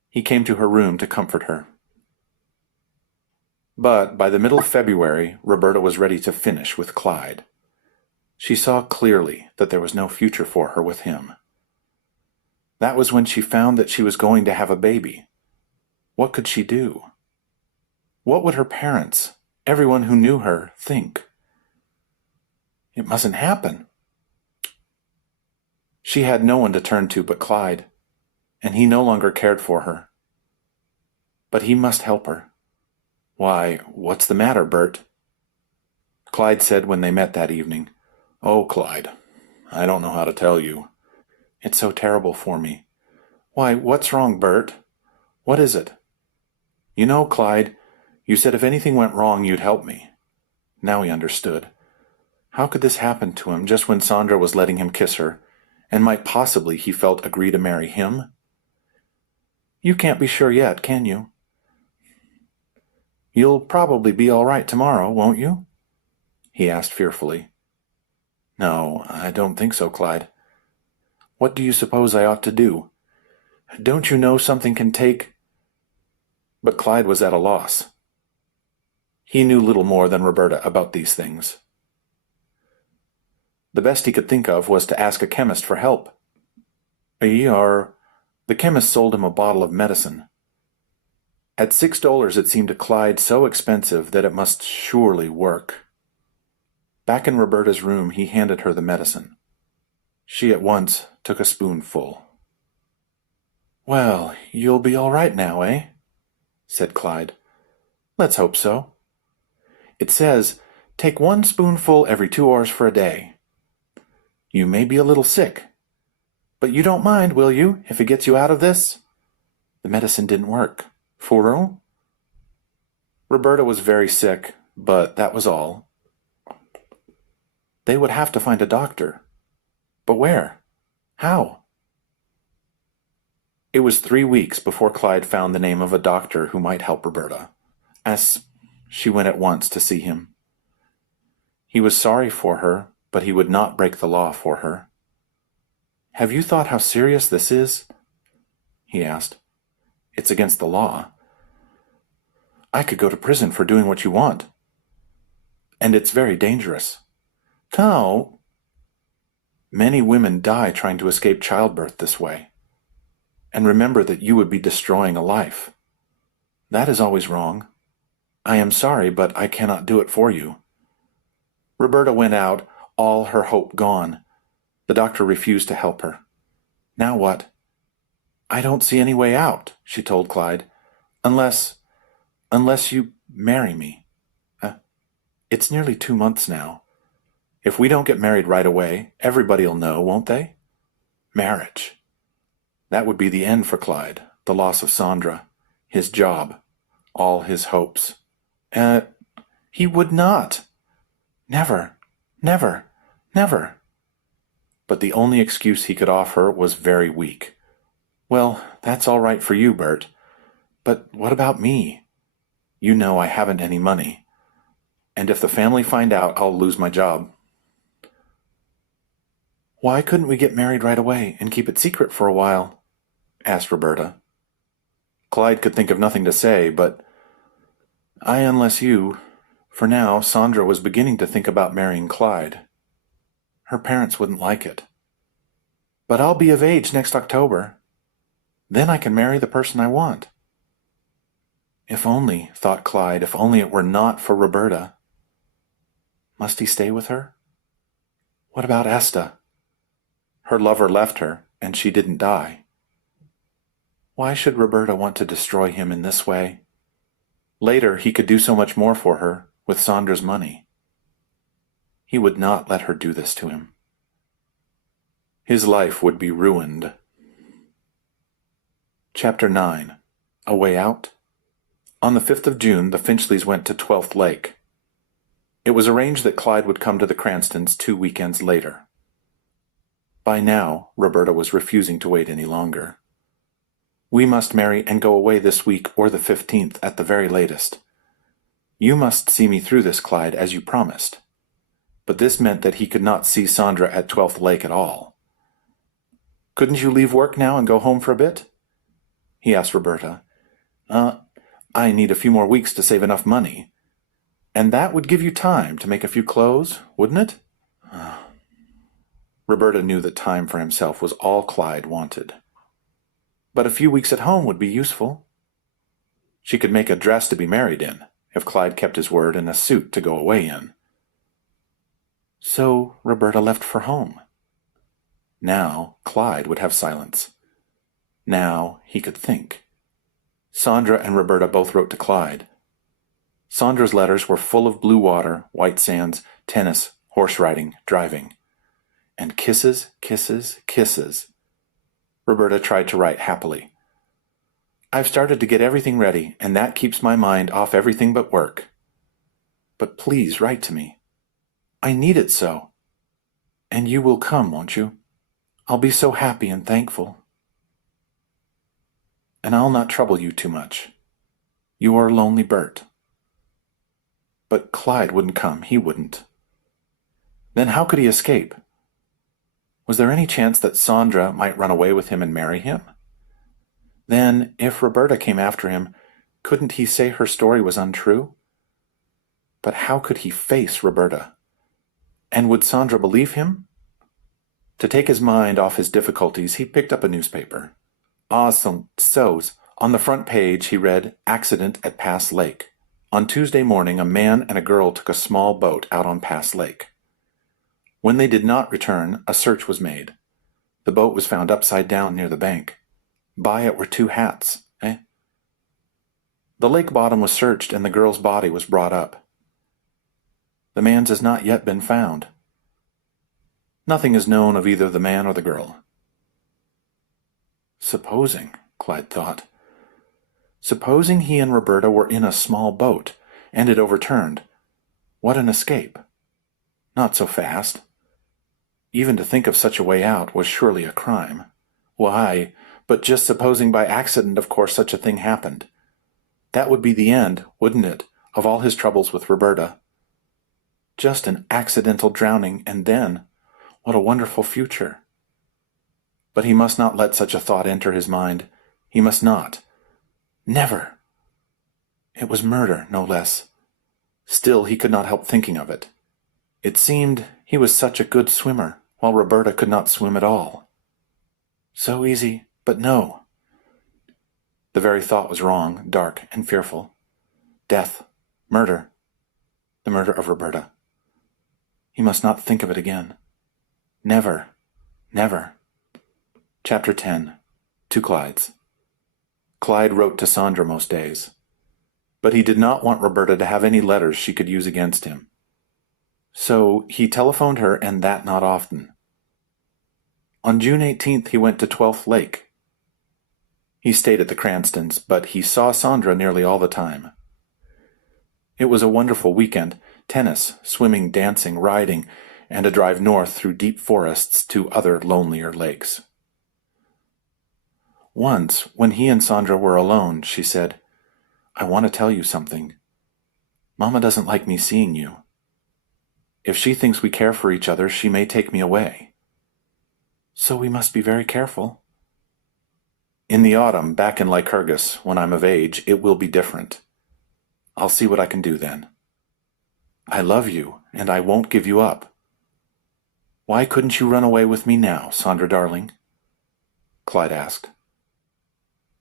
He came to her room to comfort her. But by the middle of February, Roberta was ready to finish with Clyde. She saw clearly that there was no future for her with him. That was when she found that she was going to have a baby. What could she do? What would her parents, everyone who knew her, think? It mustn't happen. She had no one to turn to but Clyde, and he no longer cared for her. But he must help her. Why, what's the matter, Bert? Clyde said when they met that evening. Oh, Clyde, I don't know how to tell you. It's so terrible for me. Why, what's wrong, Bert? What is it? You know, Clyde, you said if anything went wrong, you'd help me. Now he understood. How could this happen to him just when Sandra was letting him kiss her, and might possibly, he felt, agree to marry him? You can't be sure yet, can you? You'll probably be all right tomorrow, won't you? He asked fearfully. No, I don't think so, Clyde. What do you suppose I ought to do? Don't you know something can take... But Clyde was at a loss. He knew little more than Roberta about these things. The best he could think of was to ask a chemist for help. The chemist sold him a bottle of medicine. At $6 it seemed to Clyde so expensive that it must surely work. Back in Roberta's room he handed her the medicine. She at once took a spoonful. Well, you'll be all right now, eh? Said Clyde. Let's hope so. It says, take 1 spoonful every 2 hours for a day. You may be a little sick, but you don't mind, will you, if it gets you out of this? The medicine didn't work. For real? Roberta was very sick, but that was all. They would have to find a doctor. But where? How? It was 3 weeks before Clyde found the name of a doctor who might help Roberta. She went at once to see him. He was sorry for her, but he would not break the law for her. Have you thought how serious this is? He asked. It's against the law. I could go to prison for doing what you want. And it's very dangerous. No. Many women die trying to escape childbirth this way. And remember that you would be destroying a life. That is always wrong. I am sorry, but I cannot do it for you. Roberta went out, all her hope gone. The doctor refused to help her. Now what? I don't see any way out, she told Clyde. Unless you marry me. It's nearly 2 months now. If we don't get married right away, everybody'll know, won't they? Marriage. That would be the end for Clyde, the loss of Sandra, his job, all his hopes. He would not. Never, never, never. But the only excuse he could offer was very weak. Well, that's all right for you, Bert. But what about me? You know I haven't any money. And if the family find out, I'll lose my job. Why couldn't we get married right away and keep it secret for a while? Asked Roberta. Clyde could think of nothing to say, but unless you... For now, Sandra was beginning to think about marrying Clyde. Her parents wouldn't like it. But I'll be of age next October. Then I can marry the person I want. If only, thought Clyde, if only it were not for Roberta. Must he stay with her? What about Esta? Her lover left her, and she didn't die. Why should Roberta want to destroy him in this way? Later, he could do so much more for her, with Sandra's money. He would not let her do this to him. His life would be ruined. Chapter 9. A Way Out. On the 5th of June, the Finchleys went to 12th Lake. It was arranged that Clyde would come to the Cranstons 2 weekends later. By now, Roberta was refusing to wait any longer. "We must marry and go away this week or the 15th at the very latest. You must see me through this, Clyde, as you promised." But this meant that he could not see Sandra at 12th Lake at all. "Couldn't you leave work now and go home for a bit?" he asked Roberta. I need a few more weeks to save enough money. And that would give you time to make a few clothes, wouldn't it?" Roberta knew that time for himself was all Clyde wanted. But a few weeks at home would be useful. She could make a dress to be married in, if Clyde kept his word, and a suit to go away in. So Roberta left for home. Now Clyde would have silence. Now he could think. Sandra and Roberta both wrote to Clyde. Sandra's letters were full of blue water, white sands, tennis, horse riding, driving. And kisses, kisses, kisses. Roberta tried to write happily. "I've started to get everything ready, and that keeps my mind off everything but work. But please write to me. I need it so. And you will come, won't you? I'll be so happy and thankful. And I'll not trouble you too much. Your lonely Bert." But Clyde wouldn't come. He wouldn't. Then how could he escape? Was there any chance that Sandra might run away with him and marry him? Then, if Roberta came after him, couldn't he say her story was untrue? But how could he face Roberta? And would Sandra believe him? To take his mind off his difficulties, he picked up a newspaper. Awesome. So's. On the front page, he read, "Accident at Pass Lake. On Tuesday morning, a man and a girl took a small boat out on Pass Lake. When they did not return, a search was made. The boat was found upside down near the bank. By it were 2 hats. The lake bottom was searched and the girl's body was brought up. The man's has not yet been found. Nothing is known of either the man or the girl." Supposing, Clyde thought. Supposing he and Roberta were in a small boat, and it overturned. What an escape. Not so fast. Even to think of such a way out was surely a crime. Why, but just supposing by accident, of course, such a thing happened. That would be the end, wouldn't it, of all his troubles with Roberta? Just an accidental drowning, and then, what a wonderful future. But he must not let such a thought enter his mind. He must not. Never. It was murder, no less. Still, he could not help thinking of it. It seemed he was such a good swimmer, while Roberta could not swim at all. So easy, but no. The very thought was wrong, dark, and fearful. Death. Murder. The murder of Roberta. He must not think of it again. Never. Never. Chapter 10. To Clyde's. Clyde wrote to Sandra most days. But he did not want Roberta to have any letters she could use against him. So he telephoned her, and that not often. On June 18th, he went to 12th Lake. He stayed at the Cranstons, but he saw Sandra nearly all the time. It was a wonderful weekend: tennis, swimming, dancing, riding, and a drive north through deep forests to other lonelier lakes. Once, when he and Sandra were alone, she said, "I want to tell you something. Mama doesn't like me seeing you. If she thinks we care for each other, she may take me away. So we must be very careful. In the autumn, back in Lycurgus, when I'm of age, it will be different. I'll see what I can do then. I love you, and I won't give you up. Why couldn't you run away with me now, Sandra darling?" Clyde asked.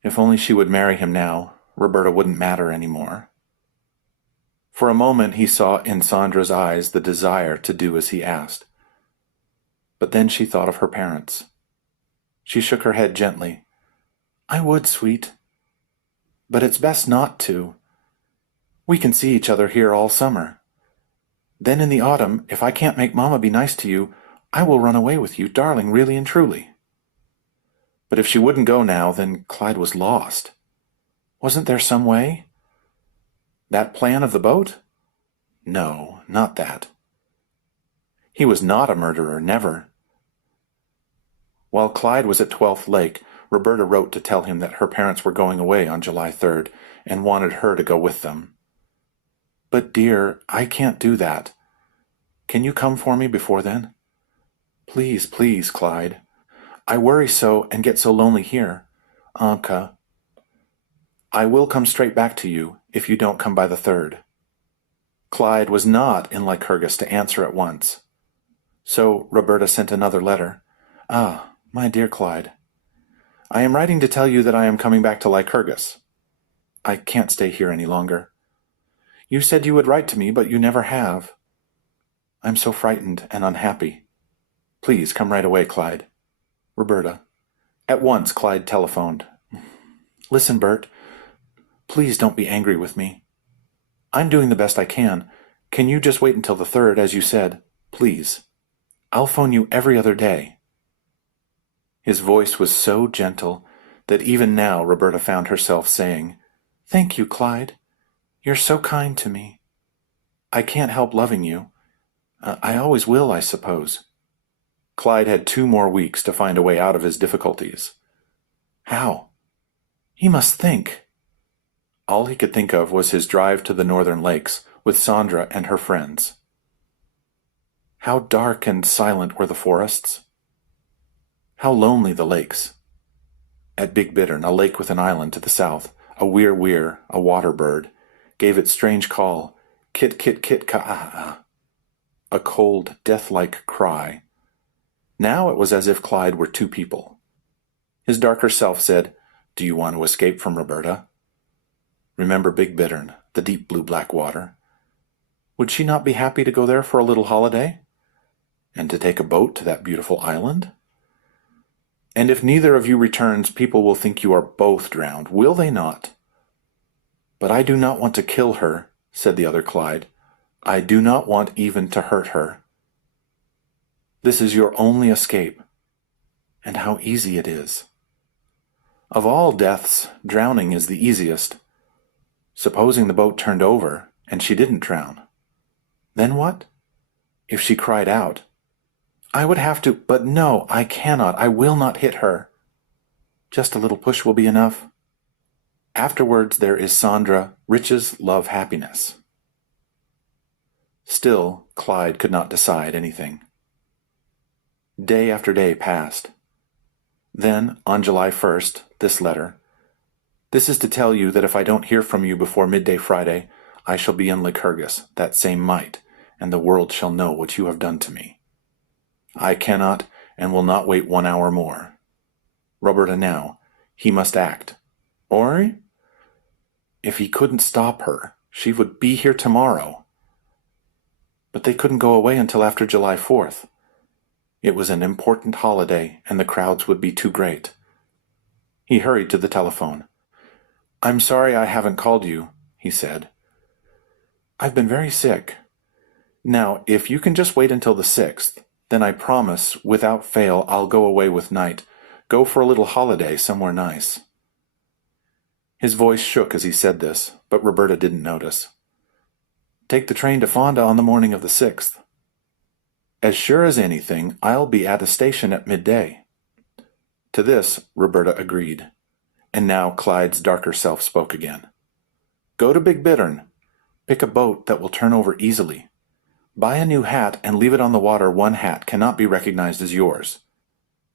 If only she would marry him now, Roberta wouldn't matter any more. For a moment he saw in Sandra's eyes the desire to do as he asked. But then she thought of her parents. She shook her head gently. "I would, sweet. But it's best not to. We can see each other here all summer. Then in the autumn, if I can't make Mama be nice to you, I will run away with you, darling, really and truly." But if she wouldn't go now, then Clyde was lost. Wasn't there some way? That plan of the boat? No, not that. He was not a murderer, never. While Clyde was at 12th Lake, Roberta wrote to tell him that her parents were going away on July 3rd and wanted her to go with them. But dear, I can't do that. Can you come for me before then? Please, please, Clyde. I worry so and get so lonely here. Anka. I will come straight back to you if you don't come by the 3rd. Clyde was not in Lycurgus to answer at once. So Roberta sent another letter. Ah, my dear Clyde, I am writing to tell you that I am coming back to Lycurgus. I can't stay here any longer. You said you would write to me, but you never have. I'm so frightened and unhappy. Please come right away, Clyde. Roberta. At once, Clyde telephoned. Listen, Bert. Please don't be angry with me. I'm doing the best I can. Can you just wait until the 3rd, as you said? Please. I'll phone you every other day. His voice was so gentle that even now Roberta found herself saying, Thank you, Clyde. You're so kind to me. I can't help loving you. I always will, I suppose. Clyde had 2 more weeks to find a way out of his difficulties. How? He must think. All he could think of was his drive to the northern lakes with Sandra and her friends. How dark and silent were the forests. How lonely the lakes. At Big Bittern, a lake with an island to the south, a weir, a water bird, gave its strange call, kit, kit, kit, ka-ah-ah, a cold, death-like cry. Now it was as if Clyde were 2 people. His darker self said, Do you want to escape from Roberta? Remember Big Bittern, the deep blue-black water. Would she not be happy to go there for a little holiday? And to take a boat to that beautiful island? And if neither of you returns, people will think you are both drowned, will they not? But I do not want to kill her, said the other Clyde. I do not want even to hurt her. This is your only escape. And how easy it is. Of all deaths, drowning is the easiest. Supposing the boat turned over and she didn't drown. Then what? If she cried out, I would have to, but no, I cannot, I will not hit her. Just a little push will be enough. Afterwards there is Sandra, riches, love, happiness. Still, Clyde could not decide anything. Day after day passed. Then, on July 1st, this letter. This is to tell you that if I don't hear from you before midday Friday, I shall be in Lycurgus that same night, and the world shall know what you have done to me. I cannot and will not wait 1 hour more. Roberta now, he must act. Or, if he couldn't stop her, she would be here tomorrow. But they couldn't go away until after July 4th. It was an important holiday, and the crowds would be too great. He hurried to the telephone. I'm sorry I haven't called you, he said. I've been very sick. Now, if you can just wait until the 6th, then I promise, without fail, I'll go away with Knight, go for a little holiday somewhere nice. His voice shook as he said this, but Roberta didn't notice. Take the train to Fonda on the morning of the 6th. As sure as anything, I'll be at a station at midday. To this, Roberta agreed. And now Clyde's darker self spoke again. Go to Big Bittern. Pick a boat that will turn over easily. Buy a new hat and leave it on the water. One hat cannot be recognized as yours.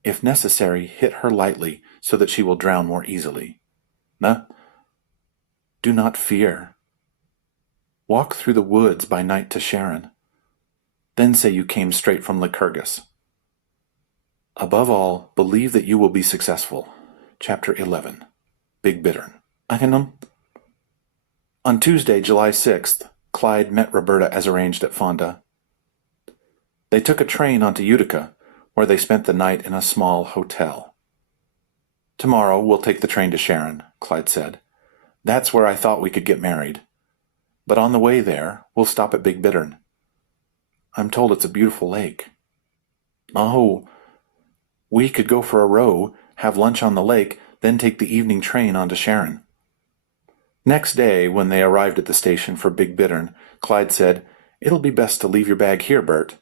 If necessary, hit her lightly so that she will drown more easily. No, do not fear. Walk through the woods by night to Sharon. Then say you came straight from Lycurgus. Above all, believe that you will be successful. Chapter 11. Big Bittern. On Tuesday, July 6th, Clyde met Roberta as arranged at Fonda. They took a train onto Utica, where they spent the night in a small hotel. Tomorrow we'll take the train to Sharon, Clyde said. That's where I thought we could get married. But on the way there, we'll stop at Big Bittern. I'm told it's a beautiful lake. Oh, we could go for a row, have lunch on the lake, then take the evening train on to Sharon. Next day, when they arrived at the station for Big Bittern, Clyde said, "It'll be best to leave your bag here, Bert.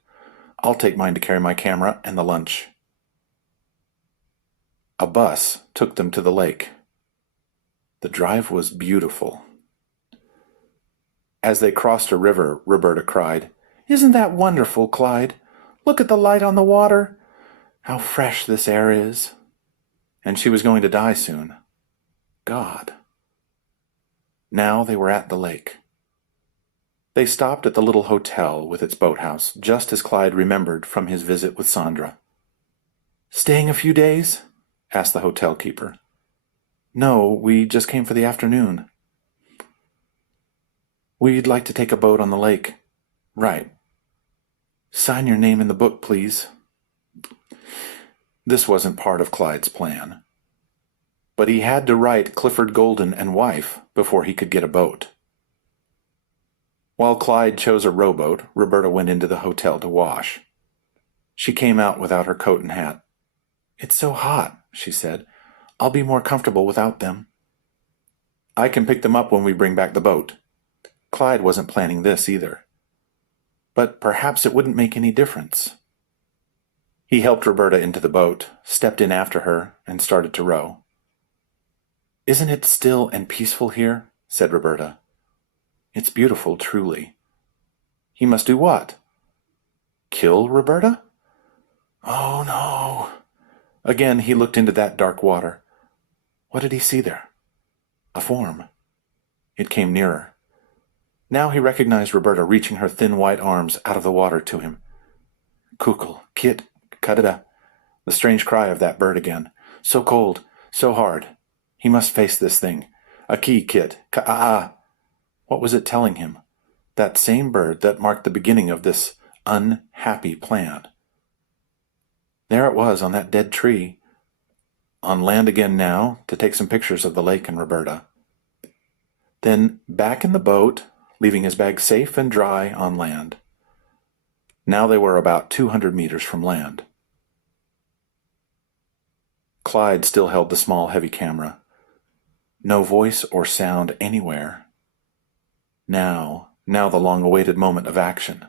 I'll take mine to carry my camera and the lunch." A bus took them to the lake. The drive was beautiful. As they crossed a river, Roberta cried, "Isn't that wonderful, Clyde? Look at the light on the water. How fresh this air is." And she was going to die soon. God. Now they were at the lake. They stopped at the little hotel with its boathouse, just as Clyde remembered from his visit with Sandra. "Staying a few days?" asked the hotel keeper. "No, we just came for the afternoon." "We'd like to take a boat on the lake." "Right." "Sign your name in the book, please." This wasn't part of Clyde's plan. But he had to write Clifford Golden and wife before he could get a boat. While Clyde chose a rowboat, Roberta went into the hotel to wash. She came out without her coat and hat. "It's so hot," she said. "I'll be more comfortable without them." "I can pick them up when we bring back the boat." Clyde wasn't planning this either. But perhaps it wouldn't make any difference. He helped Roberta into the boat, stepped in after her, and started to row. "Isn't it still and peaceful here?" said Roberta. "It's beautiful, truly." "He must do what?" "Kill Roberta?" "Oh, no." Again he looked into that dark water. What did he see there? A form. It came nearer. Now he recognized Roberta reaching her thin white arms out of the water to him. "Kukul, kit, kadada." The strange cry of that bird again. So cold, so hard. He must face this thing. A key, kit, ka-ah. What was it telling him? That same bird that marked the beginning of this unhappy plan. There it was on that dead tree. On land again now to take some pictures of the lake and Roberta. Then back in the boat, leaving his bag safe and dry on land. Now they were about 200 meters from land. Clyde still held the small, heavy camera. No voice or sound anywhere. Now the long-awaited moment of action.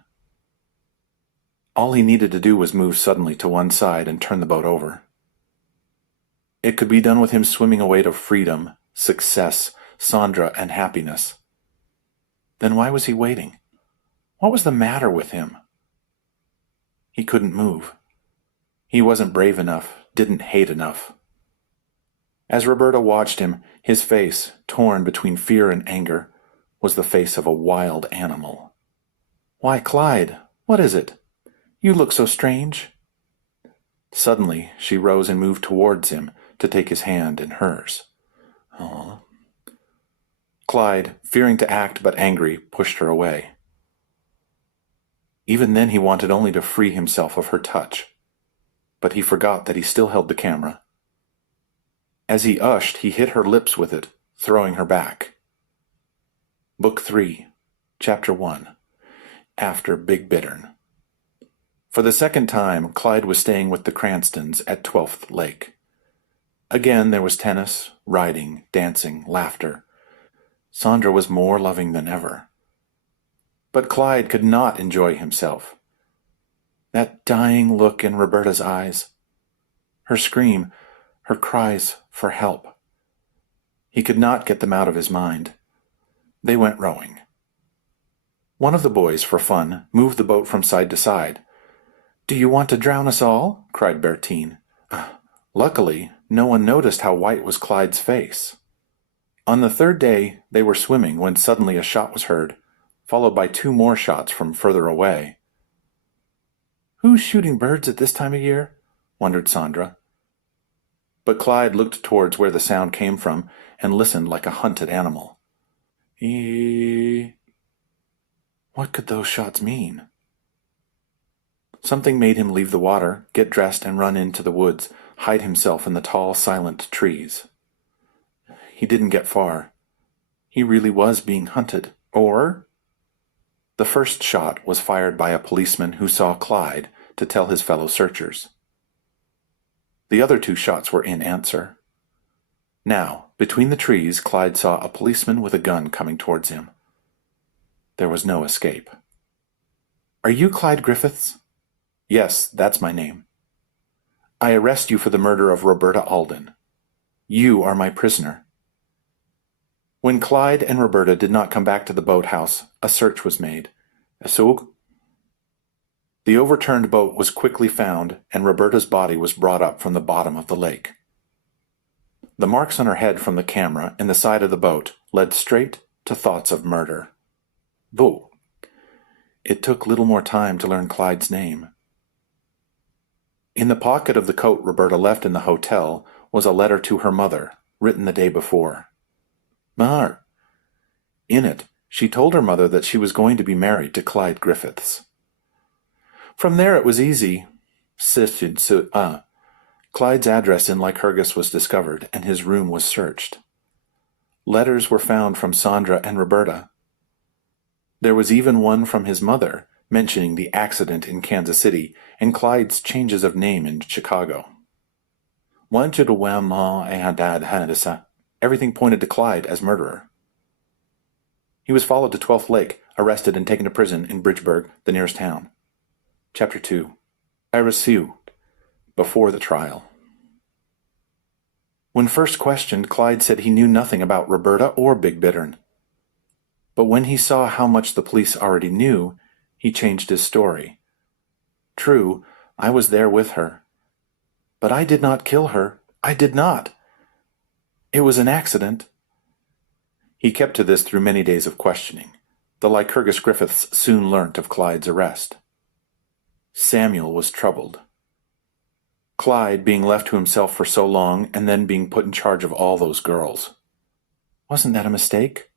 All he needed to do was move suddenly to one side and turn the boat over. It could be done with him swimming away to freedom, success, Sandra, and happiness. Then why was he waiting? What was the matter with him? He couldn't move. He wasn't brave enough, didn't hate enough. As Roberta watched him, his face, torn between fear and anger, was the face of a wild animal. "Why, Clyde, what is it? You look so strange." Suddenly, she rose and moved towards him to take his hand in hers. "Aw." Clyde, fearing to act but angry, pushed her away. Even then he wanted only to free himself of her touch. But he forgot that he still held the camera. As he ushed, he hit her lips with it, throwing her back. Book 3, Chapter 1, After Big Bittern. For the second time, Clyde was staying with the Cranstons at 12th Lake. Again there was tennis, riding, dancing, laughter. Sandra was more loving than ever. But Clyde could not enjoy himself. That dying look in Roberta's eyes, her scream, her cries for help. He could not get them out of his mind. They went rowing. One of the boys, for fun, moved the boat from side to side. "Do you want to drown us all?" cried Bertine. Luckily, no one noticed how white was Clyde's face. On the third day, they were swimming when suddenly a shot was heard, followed by 2 more shots from further away. "Who's shooting birds at this time of year?" wondered Sandra. But Clyde looked towards where the sound came from and listened like a hunted animal. What could those shots mean? Something made him leave the water, get dressed, and run into the woods, hide himself in the tall, silent trees. He didn't get far. He really was being hunted. Or the first shot was fired by a policeman who saw Clyde to tell his fellow searchers. The other 2 shots were in answer. Now, Between the trees, Clyde saw a policeman with a gun coming towards him. There was no escape. "Are you Clyde Griffiths?" "Yes, that's my name." "I arrest you for the murder of Roberta Alden. You are my prisoner." When Clyde and Roberta did not come back to the boathouse, a search was made. The overturned boat was quickly found, and Roberta's body was brought up from the bottom of the lake. The marks on her head from the camera in the side of the boat led straight to thoughts of murder. Though it took little more time to learn Clyde's name. In the pocket of the coat Roberta left in the hotel was a letter to her mother, written the day before. Mar. In it, she told her mother that she was going to be married to Clyde Griffiths. From there it was easy. Clyde's address in Lycurgus was discovered, and his room was searched. Letters were found from Sandra and Roberta. There was even one from his mother, mentioning the accident in Kansas City and Clyde's changes of name in Chicago. Everything pointed to Clyde as murderer. He was followed to 12th Lake, arrested and taken to prison in Bridgeburg, the nearest town. Chapter 2. Arresiu. Before the trial. When first questioned, Clyde said he knew nothing about Roberta or Big Bittern. But when he saw how much the police already knew, he changed his story. True, I was there with her. But I did not kill her. I did not. It was an accident. He kept to this through many days of questioning. The Lycurgus Griffiths soon learnt of Clyde's arrest. Samuel was troubled. Clyde being left to himself for so long and then being put in charge of all those girls. Wasn't that a mistake?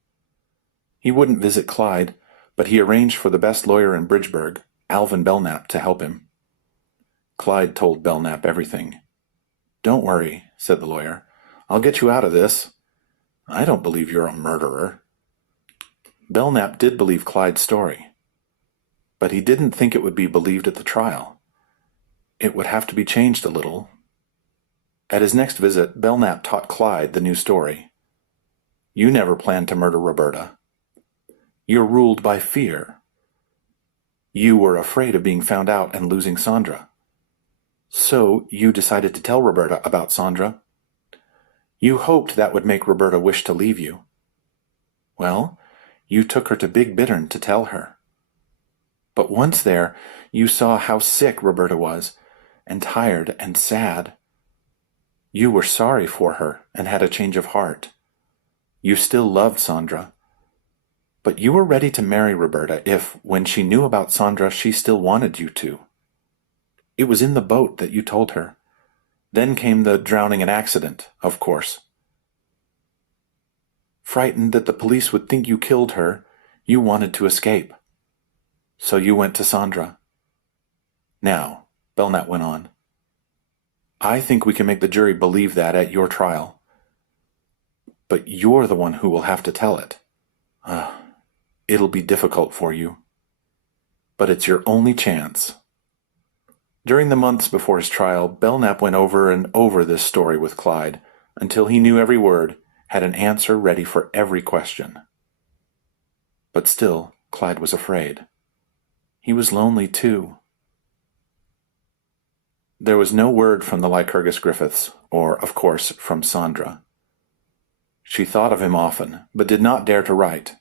He wouldn't visit Clyde, but he arranged for the best lawyer in Bridgeburg, Alvin Belknap, to help him. Clyde told Belknap everything. "Don't worry," said the lawyer. "I'll get you out of this. I don't believe you're a murderer." Belknap did believe Clyde's story, but he didn't think it would be believed at the trial. It would have to be changed a little. At his next visit, Belknap taught Clyde the new story. You never planned to murder Roberta. You're ruled by fear. You were afraid of being found out and losing Sandra. So you decided to tell Roberta about Sandra. You hoped that would make Roberta wish to leave you. Well, you took her to Big Bittern to tell her. But once there, you saw how sick Roberta was, and tired and sad. You were sorry for her and had a change of heart. You still loved Sandra. But you were ready to marry Roberta if, when she knew about Sandra, she still wanted you to. It was in the boat that you told her. Then came the drowning and accident, of course. Frightened that the police would think you killed her, you wanted to escape. So you went to Sandra. Now, Belknap went on, I think we can make the jury believe that at your trial. But you're the one who will have to tell it. It'll be difficult for you. But it's your only chance. During the months before his trial, Belknap went over and over this story with Clyde, until he knew every word, had an answer ready for every question. But still, Clyde was afraid. He was lonely too. There was no word from the Lycurgus Griffiths, or, of course, from Sandra. She thought of him often, but did not dare to write.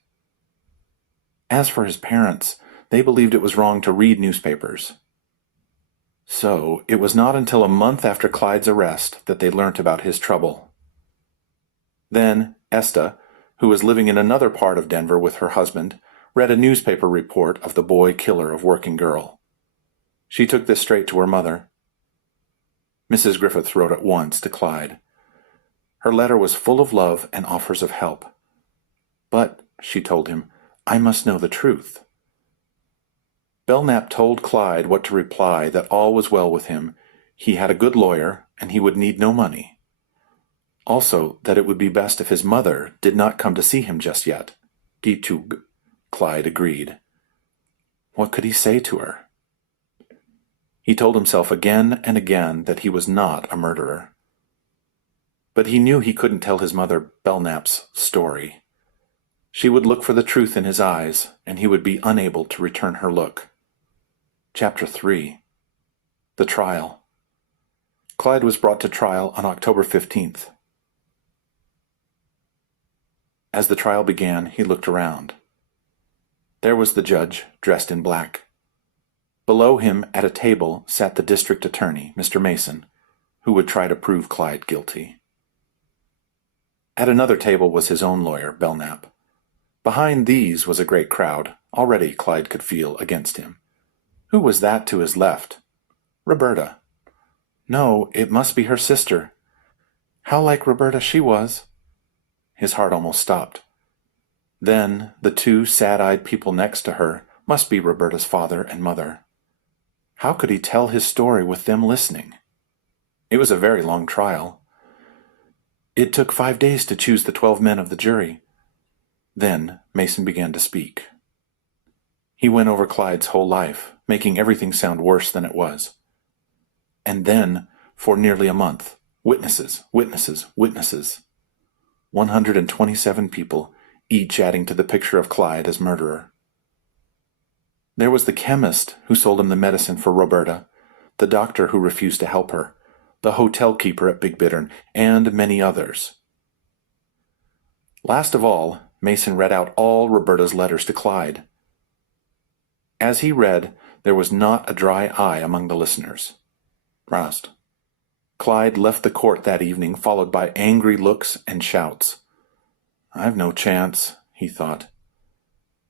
As for his parents, they believed it was wrong to read newspapers. So, it was not until a month after Clyde's arrest that they learnt about his trouble. Then, Esta, who was living in another part of Denver with her husband, read a newspaper report of the boy killer of working girl. She took this straight to her mother. Mrs. Griffith wrote at once to Clyde. Her letter was full of love and offers of help. But, she told him, I must know the truth. Belknap told Clyde what to reply, that all was well with him, he had a good lawyer, and he would need no money. Also, that it would be best if his mother did not come to see him just yet. Ditug, Clyde agreed. What could he say to her? He told himself again and again that he was not a murderer. But he knew he couldn't tell his mother Belknap's story. She would look for the truth in his eyes, and he would be unable to return her look. Chapter 3. The Trial. Clyde was brought to trial on October 15th. As the trial began, he looked around. There was the judge, dressed in black. Below him, at a table, sat the district attorney, Mr. Mason, who would try to prove Clyde guilty. At another table was his own lawyer, Belknap. Behind these was a great crowd, already Clyde could feel against him. Who was that to his left? Roberta. No, it must be her sister. How like Roberta she was. His heart almost stopped. Then the two sad-eyed people next to her must be Roberta's father and mother. How could he tell his story with them listening? It was a very long trial. It took 5 days to choose the 12 men of the jury. Then Mason began to speak. He went over Clyde's whole life, making everything sound worse than it was. And then, for nearly a month, witnesses, witnesses, witnesses. 127 people, each adding to the picture of Clyde as murderer. There was the chemist who sold him the medicine for Roberta, the doctor who refused to help her, the hotel keeper at Big Bittern, and many others. Last of all, Mason read out all Roberta's letters to Clyde. As he read, there was not a dry eye among the listeners. Roused. Clyde left the court that evening, followed by angry looks and shouts. "I've no chance," he thought.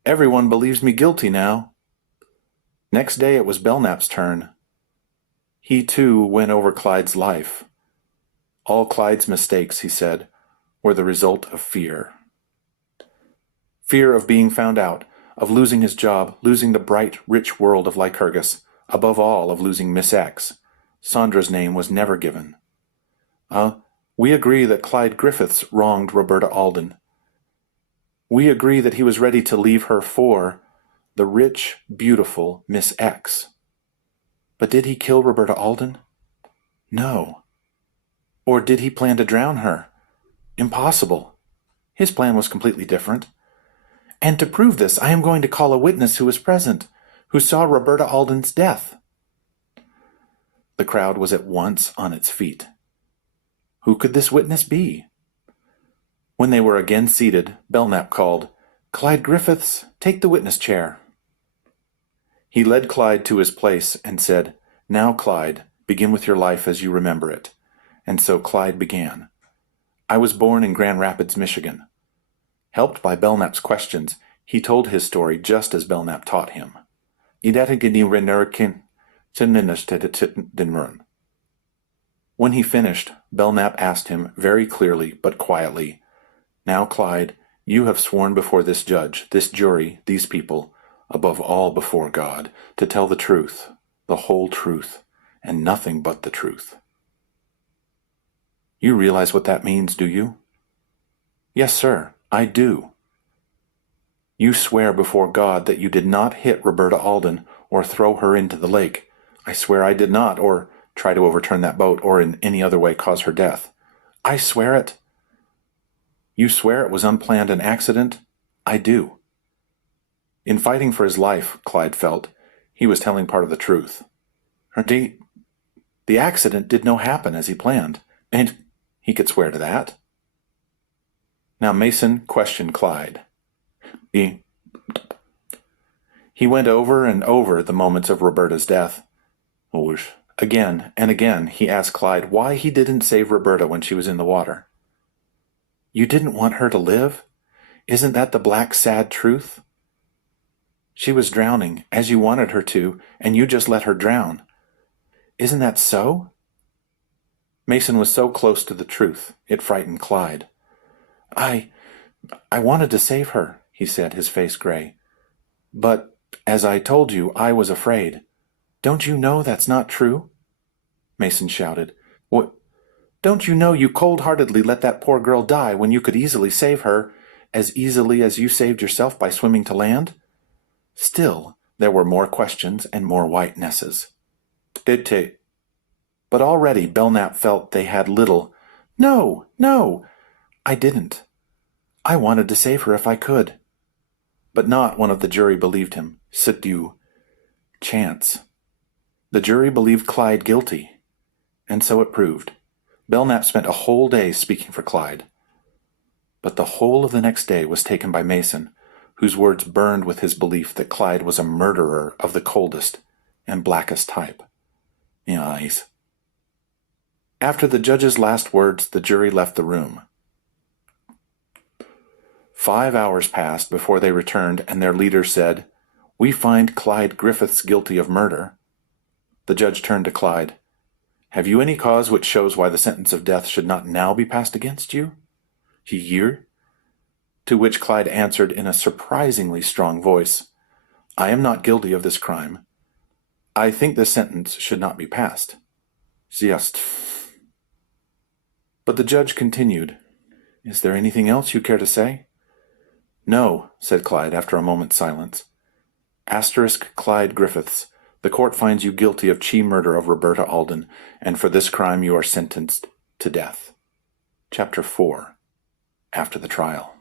"Everyone believes me guilty now." Next day it was Belknap's turn. He, too, went over Clyde's life. All Clyde's mistakes, he said, were the result of fear. Fear of being found out, of losing his job, losing the bright, rich world of Lycurgus, above all of losing Miss X. Sandra's name was never given. We agree that Clyde Griffiths wronged Roberta Alden. We agree that he was ready to leave her for the rich, beautiful Miss X. But did he kill Roberta Alden? No. Or did he plan to drown her? Impossible. His plan was completely different. And to prove this, I am going to call a witness who was present, who saw Roberta Alden's death. The crowd was at once on its feet. Who could this witness be? When they were again seated, Belknap called, "Clyde Griffiths, take the witness chair." He led Clyde to his place and said, "Now, Clyde, begin with your life as you remember it." And so Clyde began. "I was born in Grand Rapids, Michigan." Helped by Belknap's questions, he told his story just as Belknap taught him. When he finished, Belknap asked him very clearly but quietly, "Now, Clyde, you have sworn before this judge, this jury, these people, above all before God, to tell the truth, the whole truth, and nothing but the truth." You realize what that means, do you? Yes, sir, I do. You swear before God that you did not hit Roberta Alden or throw her into the lake. I swear I did not, or try to overturn that boat, or in any other way cause her death. I swear it. You swear it was unplanned an accident? I do. In fighting for his life, Clyde felt, he was telling part of the truth. The accident did no happen as he planned, and he could swear to that. Now Mason questioned Clyde. He went over and over the moments of Roberta's death. Again and again he asked Clyde why he didn't save Roberta when she was in the water. You didn't want her to live? Isn't that the black, sad truth? She was drowning, as you wanted her to, and you just let her drown. Isn't that so? Mason was so close to the truth, it frightened Clyde. I wanted to save her, he said, his face gray. But, as I told you, I was afraid. Don't you know that's not true? Mason shouted. What? Don't you know you cold-heartedly let that poor girl die when you could easily save her, as easily as you saved yourself by swimming to land? Still, there were more questions and more white-nesses. But already Belknap felt they had little, No, no, I didn't. I wanted to save her if I could. But not one of the jury believed him. C'est due. Chance. The jury believed Clyde guilty, and so it proved. Belknap spent a whole day speaking for Clyde. But the whole of the next day was taken by Mason, whose words burned with his belief that Clyde was a murderer of the coldest and blackest type. Yes. After the judge's last words, the jury left the room. 5 hours passed before they returned, and their leader said, "We find Clyde Griffiths guilty of murder." The judge turned to Clyde. "Have you any cause which shows why the sentence of death should not now be passed against you?" "He hear?" To which Clyde answered in a surprisingly strong voice, "I am not guilty of this crime. I think the sentence should not be passed." Just. But the judge continued, "Is there anything else you care to say?" "No," said Clyde after a moment's silence. Asterisk Clyde Griffiths, the court finds you guilty of murder of Roberta Alden, and for this crime you are sentenced to death. Chapter 4. After the trial.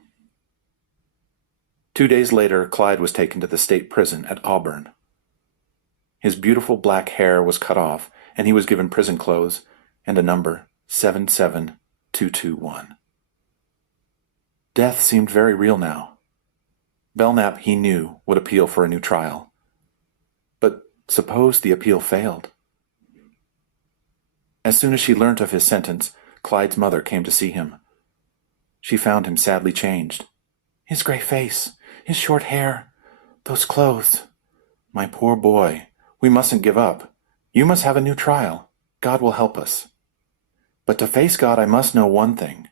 2 days later, Clyde was taken to the state prison at Auburn. His beautiful black hair was cut off, and he was given prison clothes and a number, 77221. Death seemed very real now. Belknap, he knew, would appeal for a new trial. But suppose the appeal failed? As soon as she learnt of his sentence, Clyde's mother came to see him. She found him sadly changed. His gray face, his short hair, those clothes. "My poor boy, we mustn't give up. You must have a new trial. God will help us. But to face God, I must know one thing.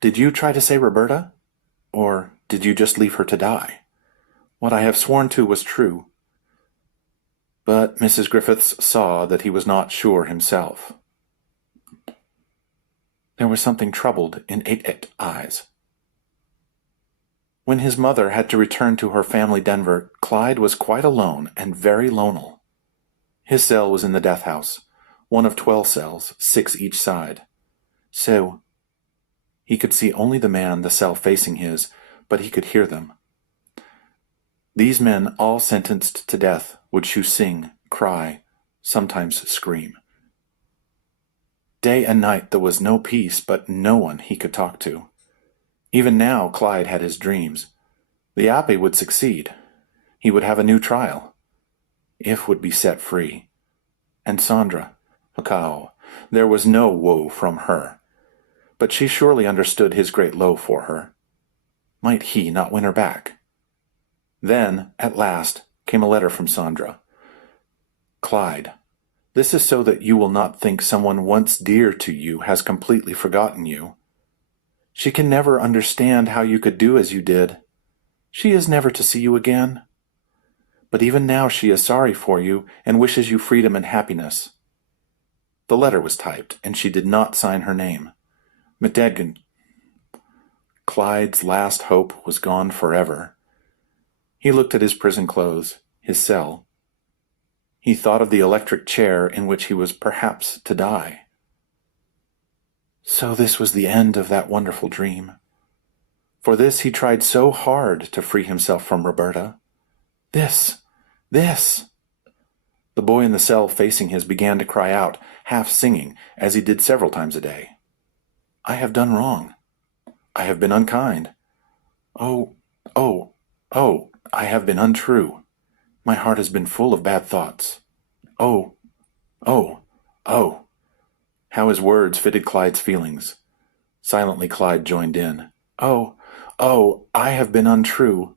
Did you try to save Roberta? Or did you just leave her to die? What I have sworn to was true." But Mrs. Griffiths saw that he was not sure himself. There was something troubled in Eight eyes. When his mother had to return to her family Denver, Clyde was quite alone and very lonely. His cell was in the death house, one of 12 cells, 6 each side. So, he could see only the man the cell facing his, but he could hear them. These men, all sentenced to death, would sing, cry, sometimes scream. Day and night there was no peace, but no one he could talk to. Even now Clyde had his dreams. The Appy would succeed. He would have a new trial. If would be set free. And Sandra, Macao, there was no woe from her. But she surely understood his great low for her. Might he not win her back? Then, at last, came a letter from Sandra. "Clyde, this is so that you will not think someone once dear to you has completely forgotten you. She can never understand how you could do as you did. She is never to see you again. But even now she is sorry for you and wishes you freedom and happiness." The letter was typed, and she did not sign her name. Medegen. Clyde's last hope was gone forever. He looked at his prison clothes, his cell. He thought of the electric chair in which he was perhaps to die. So this was the end of that wonderful dream. For this he tried so hard to free himself from Roberta. This! The boy in the cell facing his began to cry out, half singing, as he did several times a day. "I have done wrong. I have been unkind. Oh, I have been untrue. My heart has been full of bad thoughts. Oh. How his words fitted Clyde's feelings. Silently Clyde joined in. Oh, I have been untrue.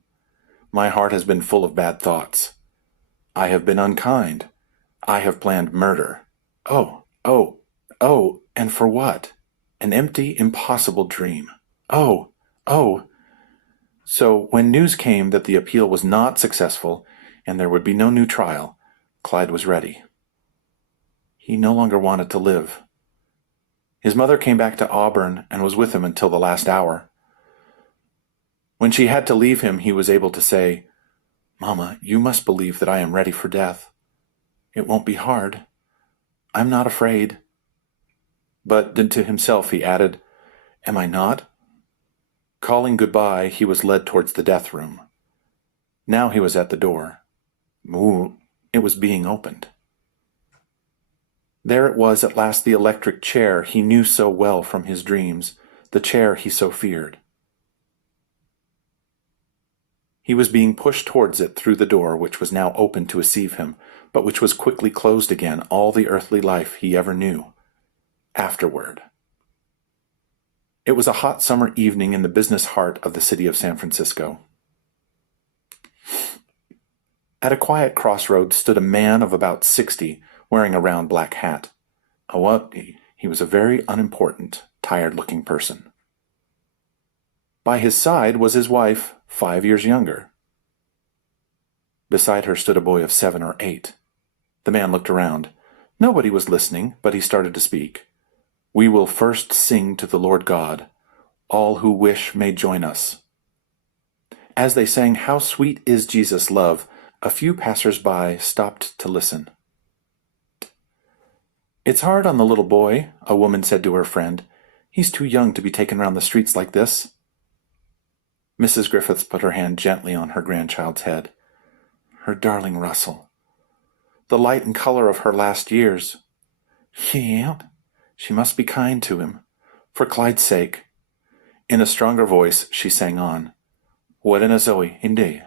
My heart has been full of bad thoughts. I have been unkind. I have planned murder. Oh, and for what? An empty, impossible dream. Oh. So when news came that the appeal was not successful and there would be no new trial, Clyde was ready. He no longer wanted to live. His mother came back to Auburn and was with him until the last hour. When she had to leave him, he was able to say, "Mama, you must believe that I am ready for death. It won't be hard. I'm not afraid." But then to himself he added, "Am I not?" Calling goodbye, he was led towards the death room. Now he was at the door. Ooh, it was being opened. There it was at last, the electric chair he knew so well from his dreams, the chair he so feared. He was being pushed towards it through the door, which was now open to receive him, but which was quickly closed again, all the earthly life he ever knew. Afterward. It was a hot summer evening in the business heart of the city of San Francisco. At a quiet crossroads stood a man of about 60, wearing a round black hat. He was a very unimportant, tired-looking person. By his side was his wife, 5 years younger. Beside her stood a boy of 7 or 8. The man looked around. Nobody was listening, but he started to speak. "We will first sing to the Lord God. All who wish may join us." As they sang, "How Sweet is Jesus' Love," a few passers-by stopped to listen. "It's hard on the little boy," a woman said to her friend. "He's too young to be taken round the streets like this." Mrs. Griffiths put her hand gently on her grandchild's head. Her darling Russell. The light and color of her last years. She must be kind to him, for Clyde's sake. In a stronger voice, she sang on. "Wedyn a Zoe, indeed,